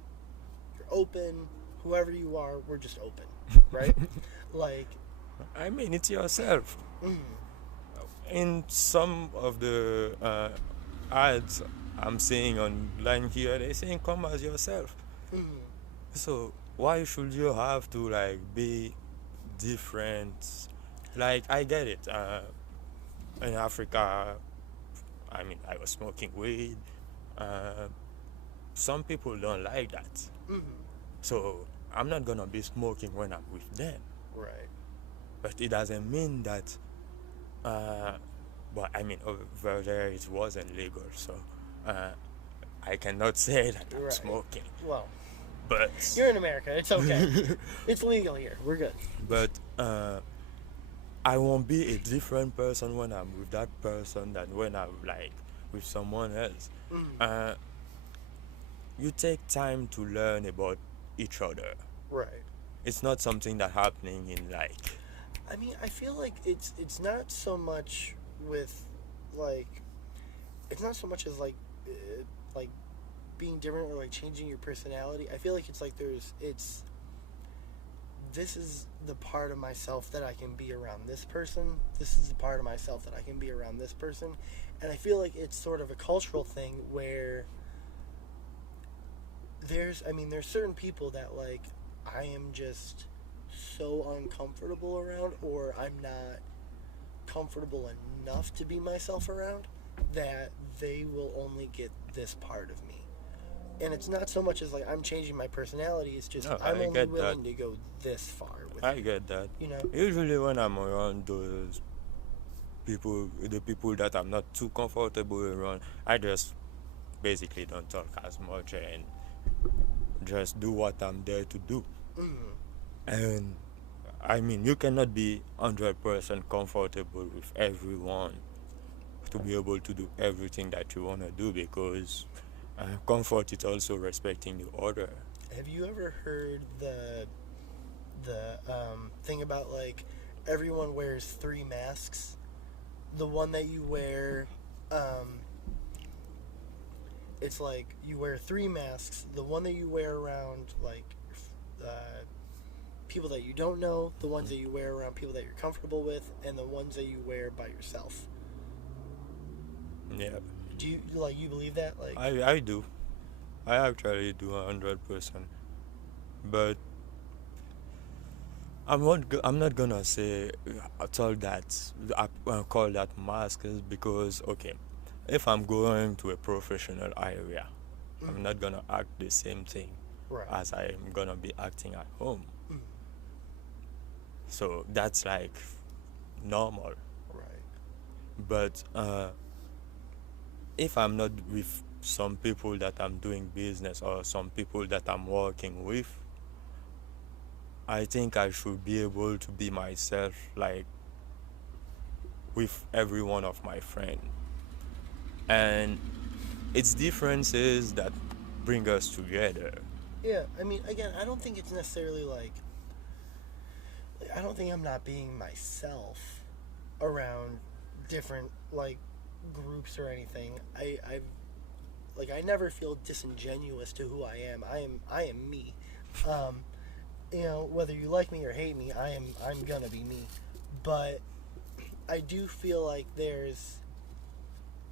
you're open, whoever you are, we're just open, right? Like, I mean, it's yourself. mm, In some of the ads I'm seeing online here, they're saying come as yourself. mm, So why should you have to like be different? Like I get it. In Africa, I mean, I was smoking weed. Uh, some people don't like that. mm, So I'm not gonna be smoking when I'm with them. right, But it doesn't mean that. But I mean, over there it wasn't legal, so uh, I cannot say that I'm right. smoking. Well, But you're in America, it's okay. It's legal here, we're good. but I won't be a different person when I'm with that person than when I'm like with someone else. Mm, Uh, you take time to learn about each other. right. It's not something that happening in like I mean, I feel like it's not so much with like it's not so much as like being different or like changing your personality. I feel like it's like this is the part of myself that I can be around this person. This is the part of myself that I can be around this person. And I feel like it's sort of a cultural thing where there's certain people that like I am just so uncomfortable around, or I'm not comfortable enough to be myself around, that they will only get this part of me. And it's not so much as like I'm changing my personality, it's just no, I'm I only get willing that. to go this far with I you. get that. You know? Usually when I'm around those people, the people that I'm not too comfortable around, I just basically don't talk as much and just do what I'm there to do. Mm, And I mean, you cannot be 100% comfortable with everyone to be able to do everything that you want to do because comfort is also respecting the other. have you ever heard the thing about like everyone wears 3 masks? The one that you wear, it's like you wear 3 masks. The one that you wear around like people that you don't know, the ones that you wear around people that you're comfortable with, and the ones that you wear by yourself. Yeah, Do you believe that? Like, I do. I actually do 100%. But I'm not gonna say at all that call that masks because okay, if I'm going to a professional area, I'm mm, not gonna act the same thing right, as I'm gonna be acting at home. mm, So that's like normal. right, But if I'm not with some people that I'm doing business or some people that I'm working with, I think I should be able to be myself like with every one of my friends. And it's differences that bring us together. yeah. I mean, again, I don't think it's necessarily like I don't think I'm not being myself around different like groups or anything. I never feel disingenuous to who I am. I am me. Um, you know, whether you like me or hate me, I'm gonna be me. But I do feel like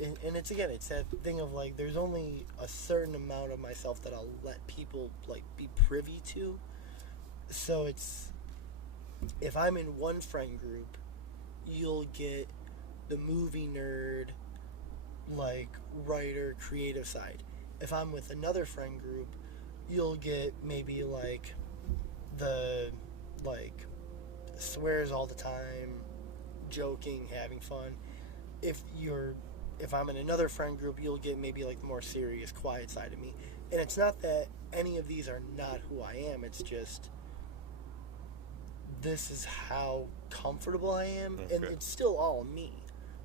and it's again, it's that thing of like there's only a certain amount of myself that I'll let people like be privy to. So it's if I'm in one friend group, you'll get the movie nerd like writer, creative side. If I'm with another friend group, you'll get maybe like the like swears all the time, joking, having fun. If you're if I'm in another friend group, you'll get maybe like the more serious, quiet side of me. And it's not that any of these are not who I am. It's just this is how comfortable I am, and Okay. it's still all me.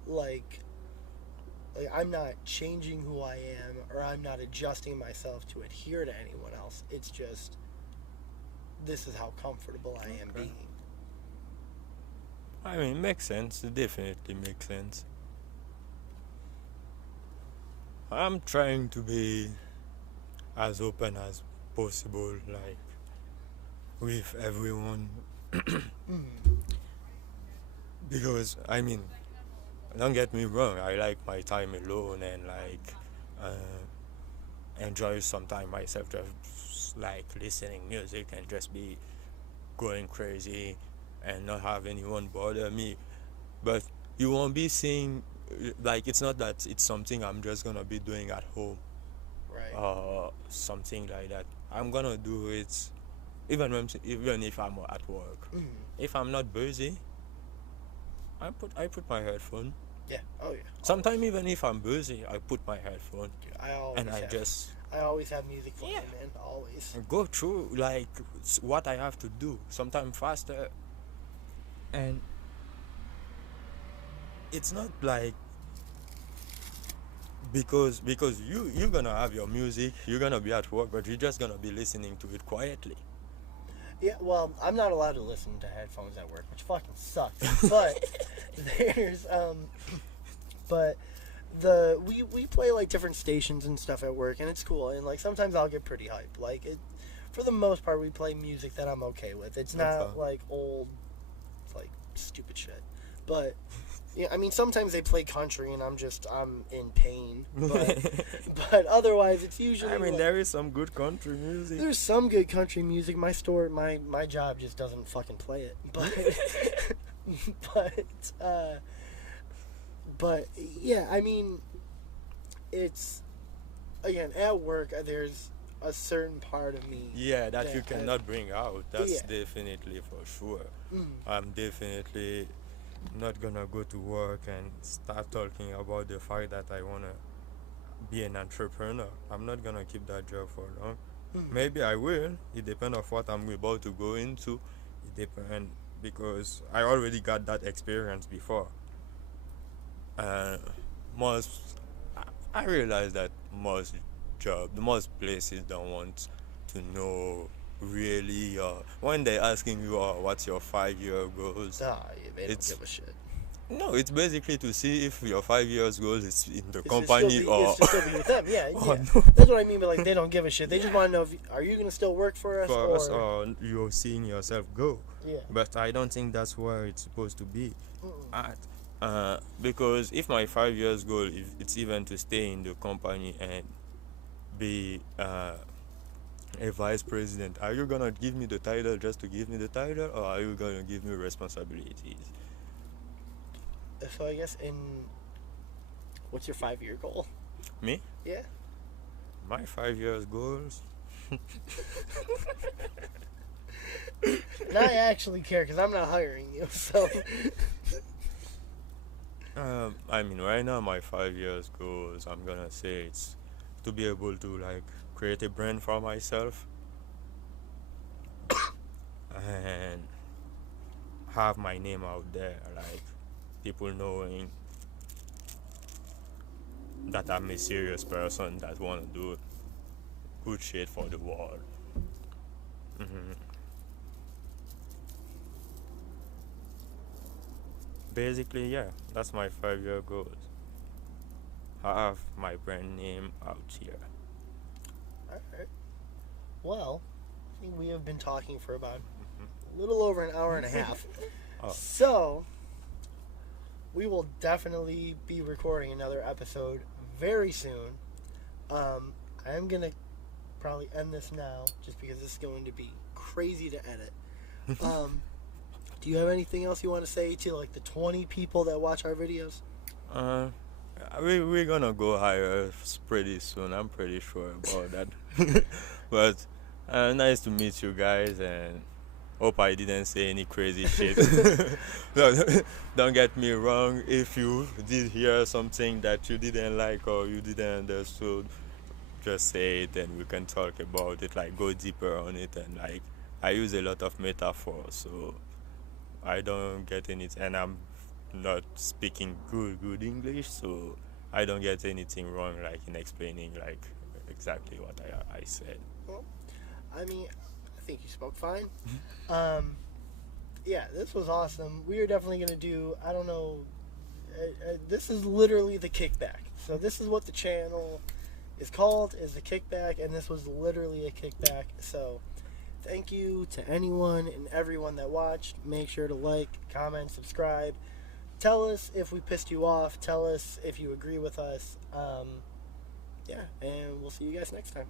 Like, I'm not changing who I am, or I'm not adjusting myself to adhere to anyone else. It's just this is how comfortable I am Okay. being. I mean, makes sense. It definitely makes sense. I'm trying to be as open as possible, like with everyone, Mm. because I mean, don't get me wrong. I like my time alone and like enjoy some time myself, just like listening music and just be going crazy and not have anyone bother me. But you won't be seeing, like, it's not that it's something I'm just gonna be doing at home Right. or something like that. I'm gonna do it even if I'm at work. Mm. If I'm not busy, I put my headphone. Yeah. Oh yeah. Sometimes even if I'm busy, I put my headphone Dude, and I just I always have music playing, yeah man. Always. go through like what I have to do. Sometimes faster, and it's not like because you're gonna have your music, you're gonna be at work, but you're just gonna be listening to it quietly. Yeah, well, I'm not allowed to listen to headphones at work, which fucking sucks. But there's but we play like different stations and stuff at work, and it's cool. And like sometimes I'll get pretty hyped. Like it, for the most part, we play music that I'm okay with. It's not Okay. like old, like stupid shit. But yeah, I mean sometimes they play country, and I'm in pain. But otherwise, it's usually I mean, like, there is some good country music. there's some good country music. My job just doesn't fucking play it. But but yeah, I mean, it's again at work. There's a certain part of me. Yeah, that you that cannot bring out. That's yeah. definitely for sure. Mm, I'm definitely not gonna go to work and start talking about the fact that I wanna be an entrepreneur. I'm not gonna keep that job for long. mm, Maybe I will. It depends on what I'm about to go into. It depends because I already got that experience before. Uh, most I realize that most places don't want to know really. When they're asking you, "What's your 5-year goals?" nah, yeah, they don't It's give a shit. no, it's basically to see if your 5 years goals is in the It's to still company be or it's to still be with them. Yeah, or yeah. no. That's what I mean. But like they don't give a shit. They just want to know if are you gonna still work for us For us, or or you're seeing yourself go. yeah. But I don't think that's where it's supposed to be Mm-mm. at. Because if my 5 years goal, if it's even to stay in the company and be a vice president, are you gonna give me the title just to give me the title, or are you gonna give me responsibilities? So I guess in what's your 5-year goal? Me, Yeah. my 5 years goals. And I actually care because I'm not hiring you. So I mean, right now my 5 years goals, I'm gonna say it's to be able to like create a brand for myself and have my name out there, like people knowing that I'm a serious person that wanna do good shit for the world. hmm Basically, yeah, that's my 5-year goals. Have my brand name out here. all right. Well, I think we have been talking for about Mhm. a little over an hour and a half. Oh, So we will definitely be recording another episode very soon. I am gonna probably end this now just because it's going to be crazy to edit. Do you have anything else you want to say to like the 20 people that watch our videos? uh, we're gonna go higher pretty soon. I'm pretty sure about that. But nice to meet you guys, and hope I didn't say any crazy shit. No, don't get me wrong. If you did hear something that you didn't like or you didn't understood, just say it and we can talk about it. Like go deeper on it, and like I use a lot of metaphors, so I don't get any, and I'm not speaking good English, so I don't get anything wrong like in explaining like exactly what I said. Well, I mean, I think you spoke fine. Yeah, this was awesome. We are definitely going to do, I don't know, this is literally the Kickback. So this is what the channel is called, is the Kickback, and this was literally a Kickback. So thank you to anyone and everyone that watched. Make sure to like, comment, subscribe. Tell us if we pissed you off. Tell us if you agree with us. Yeah, and we'll see you guys next time.